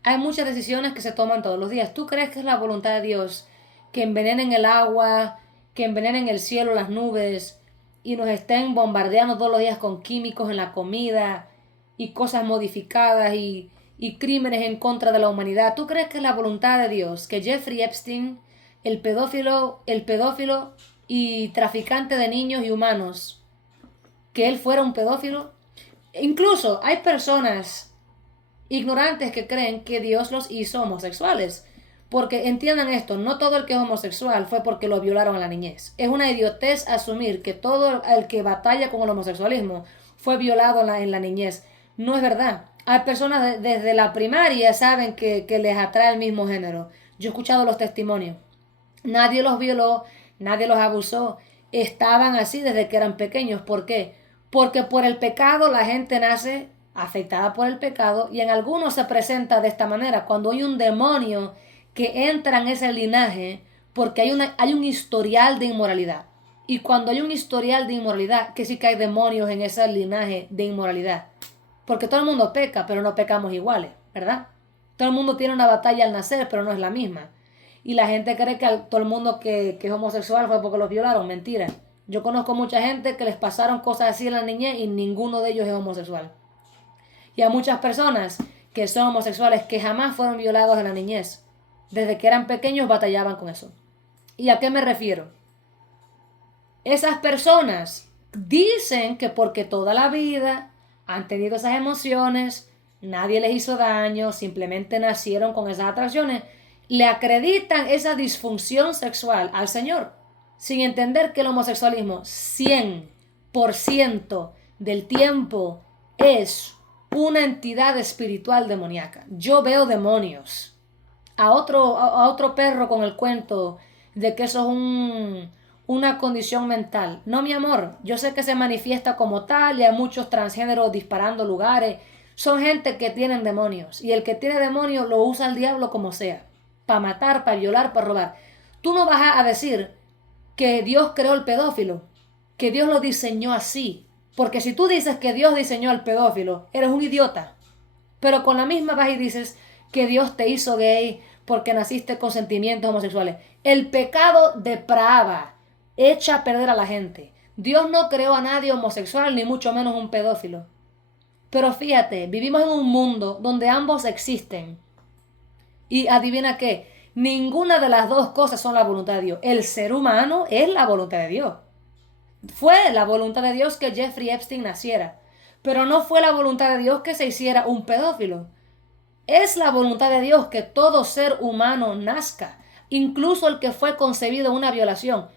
Hay muchas decisiones que se toman todos los días. ¿Tú crees que es la voluntad de Dios que envenenen el agua, que envenenen el cielo, las nubes, y nos estén bombardeando todos los días con químicos en la comida y cosas modificadas y crímenes en contra de la humanidad? ¿Tú crees que es la voluntad de Dios que Jeffrey Epstein, el pedófilo y traficante de niños y humanos, que él fuera un pedófilo. Incluso hay personas ignorantes que creen que Dios los hizo homosexuales. Porque entiendan esto, no todo el que es homosexual fue porque lo violaron a la niñez. Es una idiotez asumir que todo el que batalla con el homosexualismo fue violado en la niñez. No es verdad. Hay personas desde la primaria saben que les atrae el mismo género. Yo he escuchado los testimonios. Nadie los violó, nadie los abusó. Estaban así desde que eran pequeños. ¿Por qué? Porque por el pecado la gente nace afectada por el pecado y en algunos se presenta de esta manera. Cuando hay un demonio que entra en ese linaje porque hay un historial de inmoralidad. Y cuando hay un historial de inmoralidad, que sí que hay demonios en ese linaje de inmoralidad. Porque todo el mundo peca, pero no pecamos iguales, ¿verdad? Todo el mundo tiene una batalla al nacer, pero no es la misma. Y la gente cree que todo el mundo que es homosexual fue porque los violaron. Mentira. Yo conozco mucha gente que les pasaron cosas así en la niñez y ninguno de ellos es homosexual. Y hay muchas personas que son homosexuales que jamás fueron violados en la niñez. Desde que eran pequeños batallaban con eso. ¿Y a qué me refiero? Esas personas dicen que porque toda la vida han tenido esas emociones, nadie les hizo daño, simplemente nacieron con esas atracciones, le acreditan esa disfunción sexual al Señor, sin entender que el homosexualismo 100% del tiempo es una entidad espiritual demoníaca. Yo veo demonios. A otro perro con el cuento de que eso es una condición mental. No, mi amor, yo sé que se manifiesta como tal y hay muchos transgéneros disparando lugares. Son gente que tienen demonios y el que tiene demonios lo usa el diablo como sea, para matar, para violar, para robar. Tú no vas a decir que Dios creó el pedófilo, que Dios lo diseñó así, porque si tú dices que Dios diseñó al pedófilo, eres un idiota. Pero con la misma vas y dices que Dios te hizo gay porque naciste con sentimientos homosexuales. El pecado deprava, echa a perder a la gente. Dios no creó a nadie homosexual, ni mucho menos un pedófilo. Pero fíjate, vivimos en un mundo donde ambos existen. Y adivina qué, ninguna de las dos cosas son la voluntad de Dios. El ser humano es la voluntad de Dios. Fue la voluntad de Dios que Jeffrey Epstein naciera. Pero no fue la voluntad de Dios que se hiciera un pedófilo. Es la voluntad de Dios que todo ser humano nazca, incluso el que fue concebido en una violación.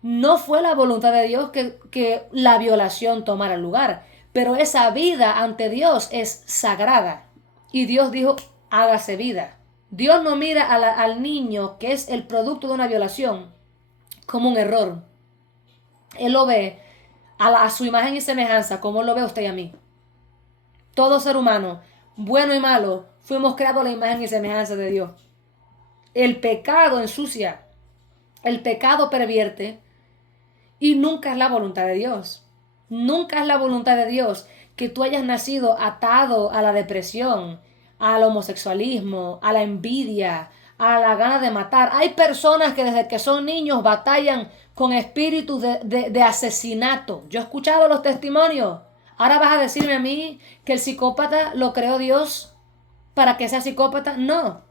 No fue la voluntad de Dios que la violación tomara lugar, pero esa vida ante Dios es sagrada. Y Dios dijo, hágase vida. Dios no mira al niño que es el producto de una violación como un error. Él lo ve a su imagen y semejanza, como lo ve usted y a mí. Todo ser humano, bueno y malo, fuimos creados a la imagen y semejanza de Dios. El pecado ensucia, el pecado pervierte y nunca es la voluntad de Dios. Nunca es la voluntad de Dios que tú hayas nacido atado a la depresión, al homosexualismo, a la envidia, a la gana de matar. Hay personas que desde que son niños batallan con espíritus de asesinato. Yo he escuchado los testimonios. Ahora vas a decirme a mí que el psicópata lo creó Dios para que sea psicópata. No.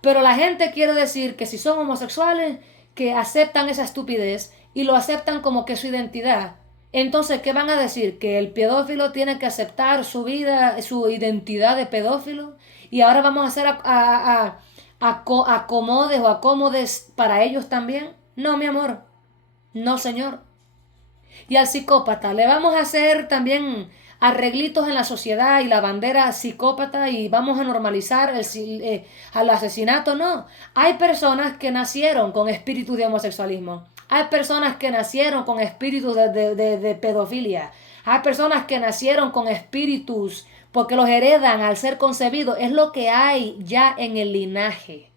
Pero la gente quiere decir que si son homosexuales, que aceptan esa estupidez y lo aceptan como que su identidad. Entonces, ¿qué van a decir? ¿Que el pedófilo tiene que aceptar su vida, su identidad de pedófilo? Y ahora vamos a hacer acomodes o acómodes para ellos también. No, mi amor. No, señor. Y al psicópata le vamos a hacer también arreglitos en la sociedad y la bandera psicópata y vamos a normalizar al asesinato. No, hay personas que nacieron con espíritus de homosexualismo. Hay personas que nacieron con espíritus de pedofilia. Hay personas que nacieron con espíritus porque los heredan al ser concebidos. Es lo que hay ya en el linaje.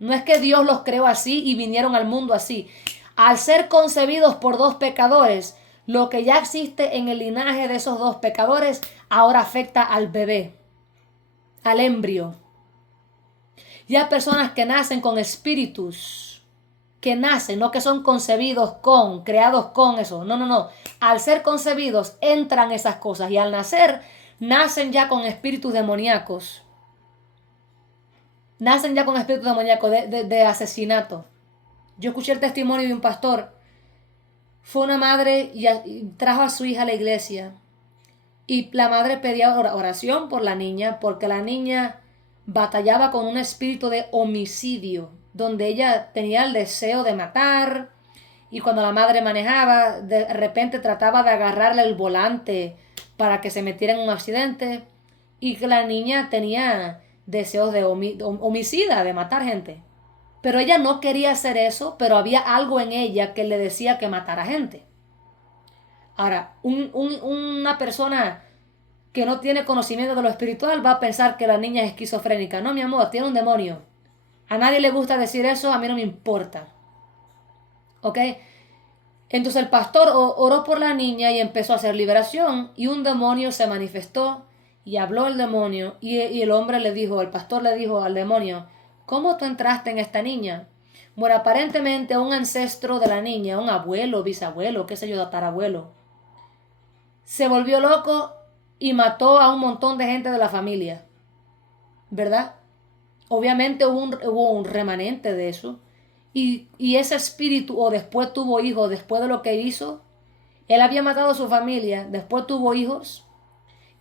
No es que Dios los creó así y vinieron al mundo así. Al ser concebidos por dos pecadores, lo que ya existe en el linaje de esos dos pecadores ahora afecta al bebé, al embrio. Y hay personas que nacen con espíritus, que nacen, no que son concebidos con, creados con eso. No, no, no. Al ser concebidos entran esas cosas y al nacer nacen ya con espíritus demoníacos. Nacen ya con espíritus demoníacos de asesinato. Yo escuché el testimonio de un pastor. Fue una madre y trajo a su hija a la iglesia. Y la madre pedía oración por la niña porque la niña batallaba con un espíritu de homicidio, donde ella tenía el deseo de matar y cuando la madre manejaba, de repente trataba de agarrarle el volante para que se metiera en un accidente y que la niña tenía deseos de homicida, de matar gente. Pero ella no quería hacer eso, pero había algo en ella que le decía que matara gente. Ahora, una persona que no tiene conocimiento de lo espiritual va a pensar que la niña es esquizofrénica. No, mi amor, tiene un demonio. A nadie le gusta decir eso, a mí no me importa. ¿Ok? Entonces el pastor oró por la niña y empezó a hacer liberación y un demonio se manifestó y habló el demonio y el hombre le dijo, el pastor le dijo al demonio, ¿cómo tú entraste en esta niña? Bueno, aparentemente un ancestro de la niña, un abuelo, bisabuelo, qué sé yo, tatarabuelo, se volvió loco y mató a un montón de gente de la familia, ¿verdad? Obviamente hubo un remanente de eso. Y ese espíritu, o después tuvo hijos, después de lo que hizo, él había matado a su familia, después tuvo hijos,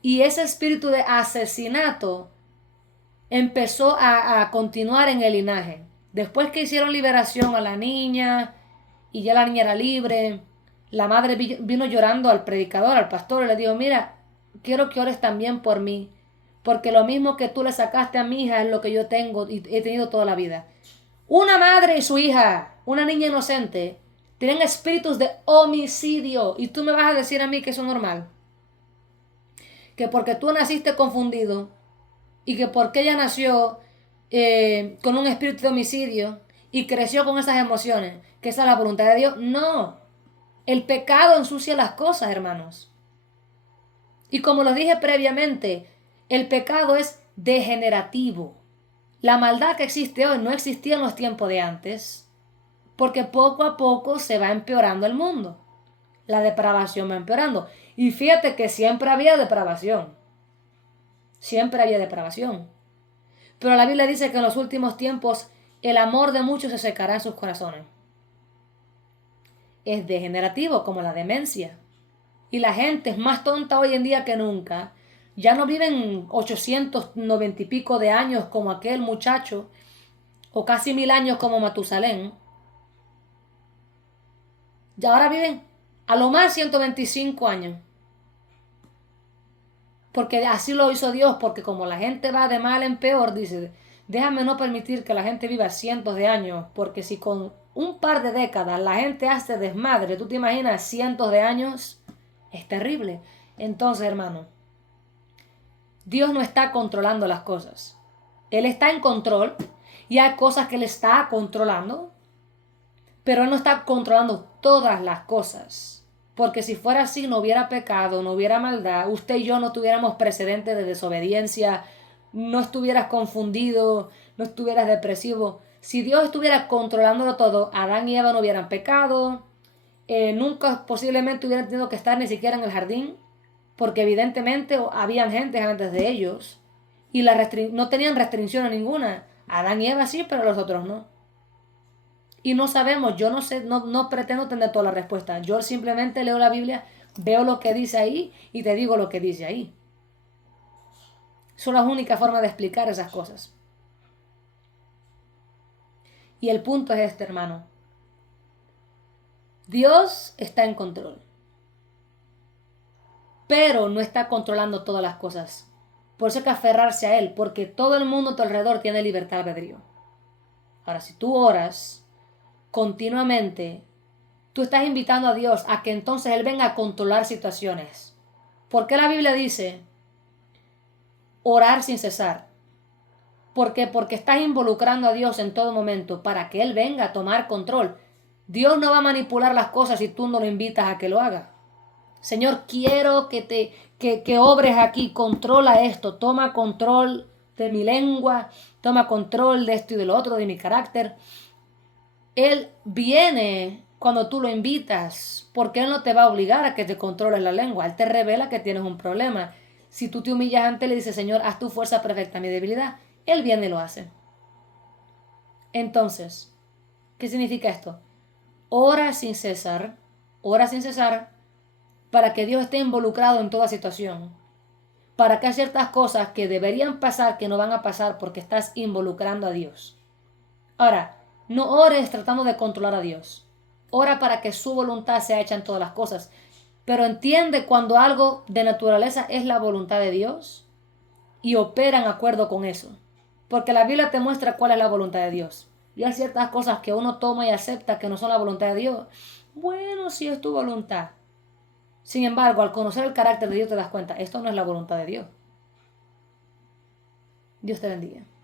y ese espíritu de asesinato empezó a continuar en el linaje. Después que hicieron liberación a la niña, y ya la niña era libre, la madre vino llorando al predicador, al pastor, y le dijo, mira, quiero que ores también por mí, porque lo mismo que tú le sacaste a mi hija es lo que yo tengo y he tenido toda la vida. Una madre y su hija, una niña inocente, tienen espíritus de homicidio, y tú me vas a decir a mí que eso es normal. Que porque tú naciste confundido y que porque ella nació con un espíritu de homicidio y creció con esas emociones, que esa es la voluntad de Dios. No, el pecado ensucia las cosas, hermanos. Y como lo dije previamente, el pecado es degenerativo. La maldad que existe hoy no existía en los tiempos de antes, porque poco a poco se va empeorando el mundo. La depravación va empeorando. Y fíjate que siempre había depravación. Siempre había depravación. Pero la Biblia dice que en los últimos tiempos el amor de muchos se secará en sus corazones. Es degenerativo como la demencia. Y la gente es más tonta hoy en día que nunca. Ya no viven 890 y pico de años como aquel muchacho, o casi 1000 años como Matusalén. Ya ahora viven a lo más 125 años. Porque así lo hizo Dios, porque como la gente va de mal en peor, dice, déjame no permitir que la gente viva cientos de años, porque si con un par de décadas la gente hace desmadre, tú te imaginas cientos de años, es terrible. Entonces, hermano, Dios no está controlando las cosas. Él está en control y hay cosas que Él está controlando, pero Él no está controlando todas las cosas. Porque si fuera así, no hubiera pecado, no hubiera maldad, usted y yo no tuviéramos precedentes de desobediencia, no estuvieras confundido, no estuvieras depresivo. Si Dios estuviera controlándolo todo, Adán y Eva no hubieran pecado, nunca posiblemente hubieran tenido que estar ni siquiera en el jardín, porque evidentemente habían gente antes de ellos y no tenían restricción ninguna. Adán y Eva sí, pero los otros no. Y no sabemos, yo no sé, no pretendo tener toda la respuesta. Yo simplemente leo la Biblia, veo lo que dice ahí y te digo lo que dice ahí. Son las únicas formas de explicar esas cosas. Y el punto es este, hermano. Dios está en control, pero no está controlando todas las cosas. Por eso hay que aferrarse a Él, porque todo el mundo a tu alrededor tiene libertad de albedrío. Ahora, si tú oras continuamente, tú estás invitando a Dios a que entonces Él venga a controlar situaciones. ¿Por qué la Biblia dice orar sin cesar? ¿Por qué? Porque estás involucrando a Dios en todo momento para que Él venga a tomar control. Dios no va a manipular las cosas si tú no lo invitas a que lo haga. Señor, quiero que obres aquí, controla esto, toma control de mi lengua, toma control de esto y de lo otro, de mi carácter. Él viene cuando tú lo invitas, porque Él no te va a obligar a que te controles la lengua. Él te revela que tienes un problema. Si tú te humillas ante Él y le dices, Señor, haz tu fuerza perfecta mi debilidad, Él viene y lo hace. Entonces, ¿Qué significa esto? Ora sin cesar para que Dios esté involucrado en toda situación. Para que hay ciertas cosas que deberían pasar que no van a pasar porque estás involucrando a Dios. Ahora, no ores tratando de controlar a Dios. Ora para que su voluntad sea hecha en todas las cosas. Pero entiende cuando algo de naturaleza es la voluntad de Dios y opera en acuerdo con eso. Porque la Biblia te muestra cuál es la voluntad de Dios. Y hay ciertas cosas que uno toma y acepta que no son la voluntad de Dios. Bueno, sí es tu voluntad. Sin embargo, al conocer el carácter de Dios te das cuenta, esto no es la voluntad de Dios. Dios te bendiga.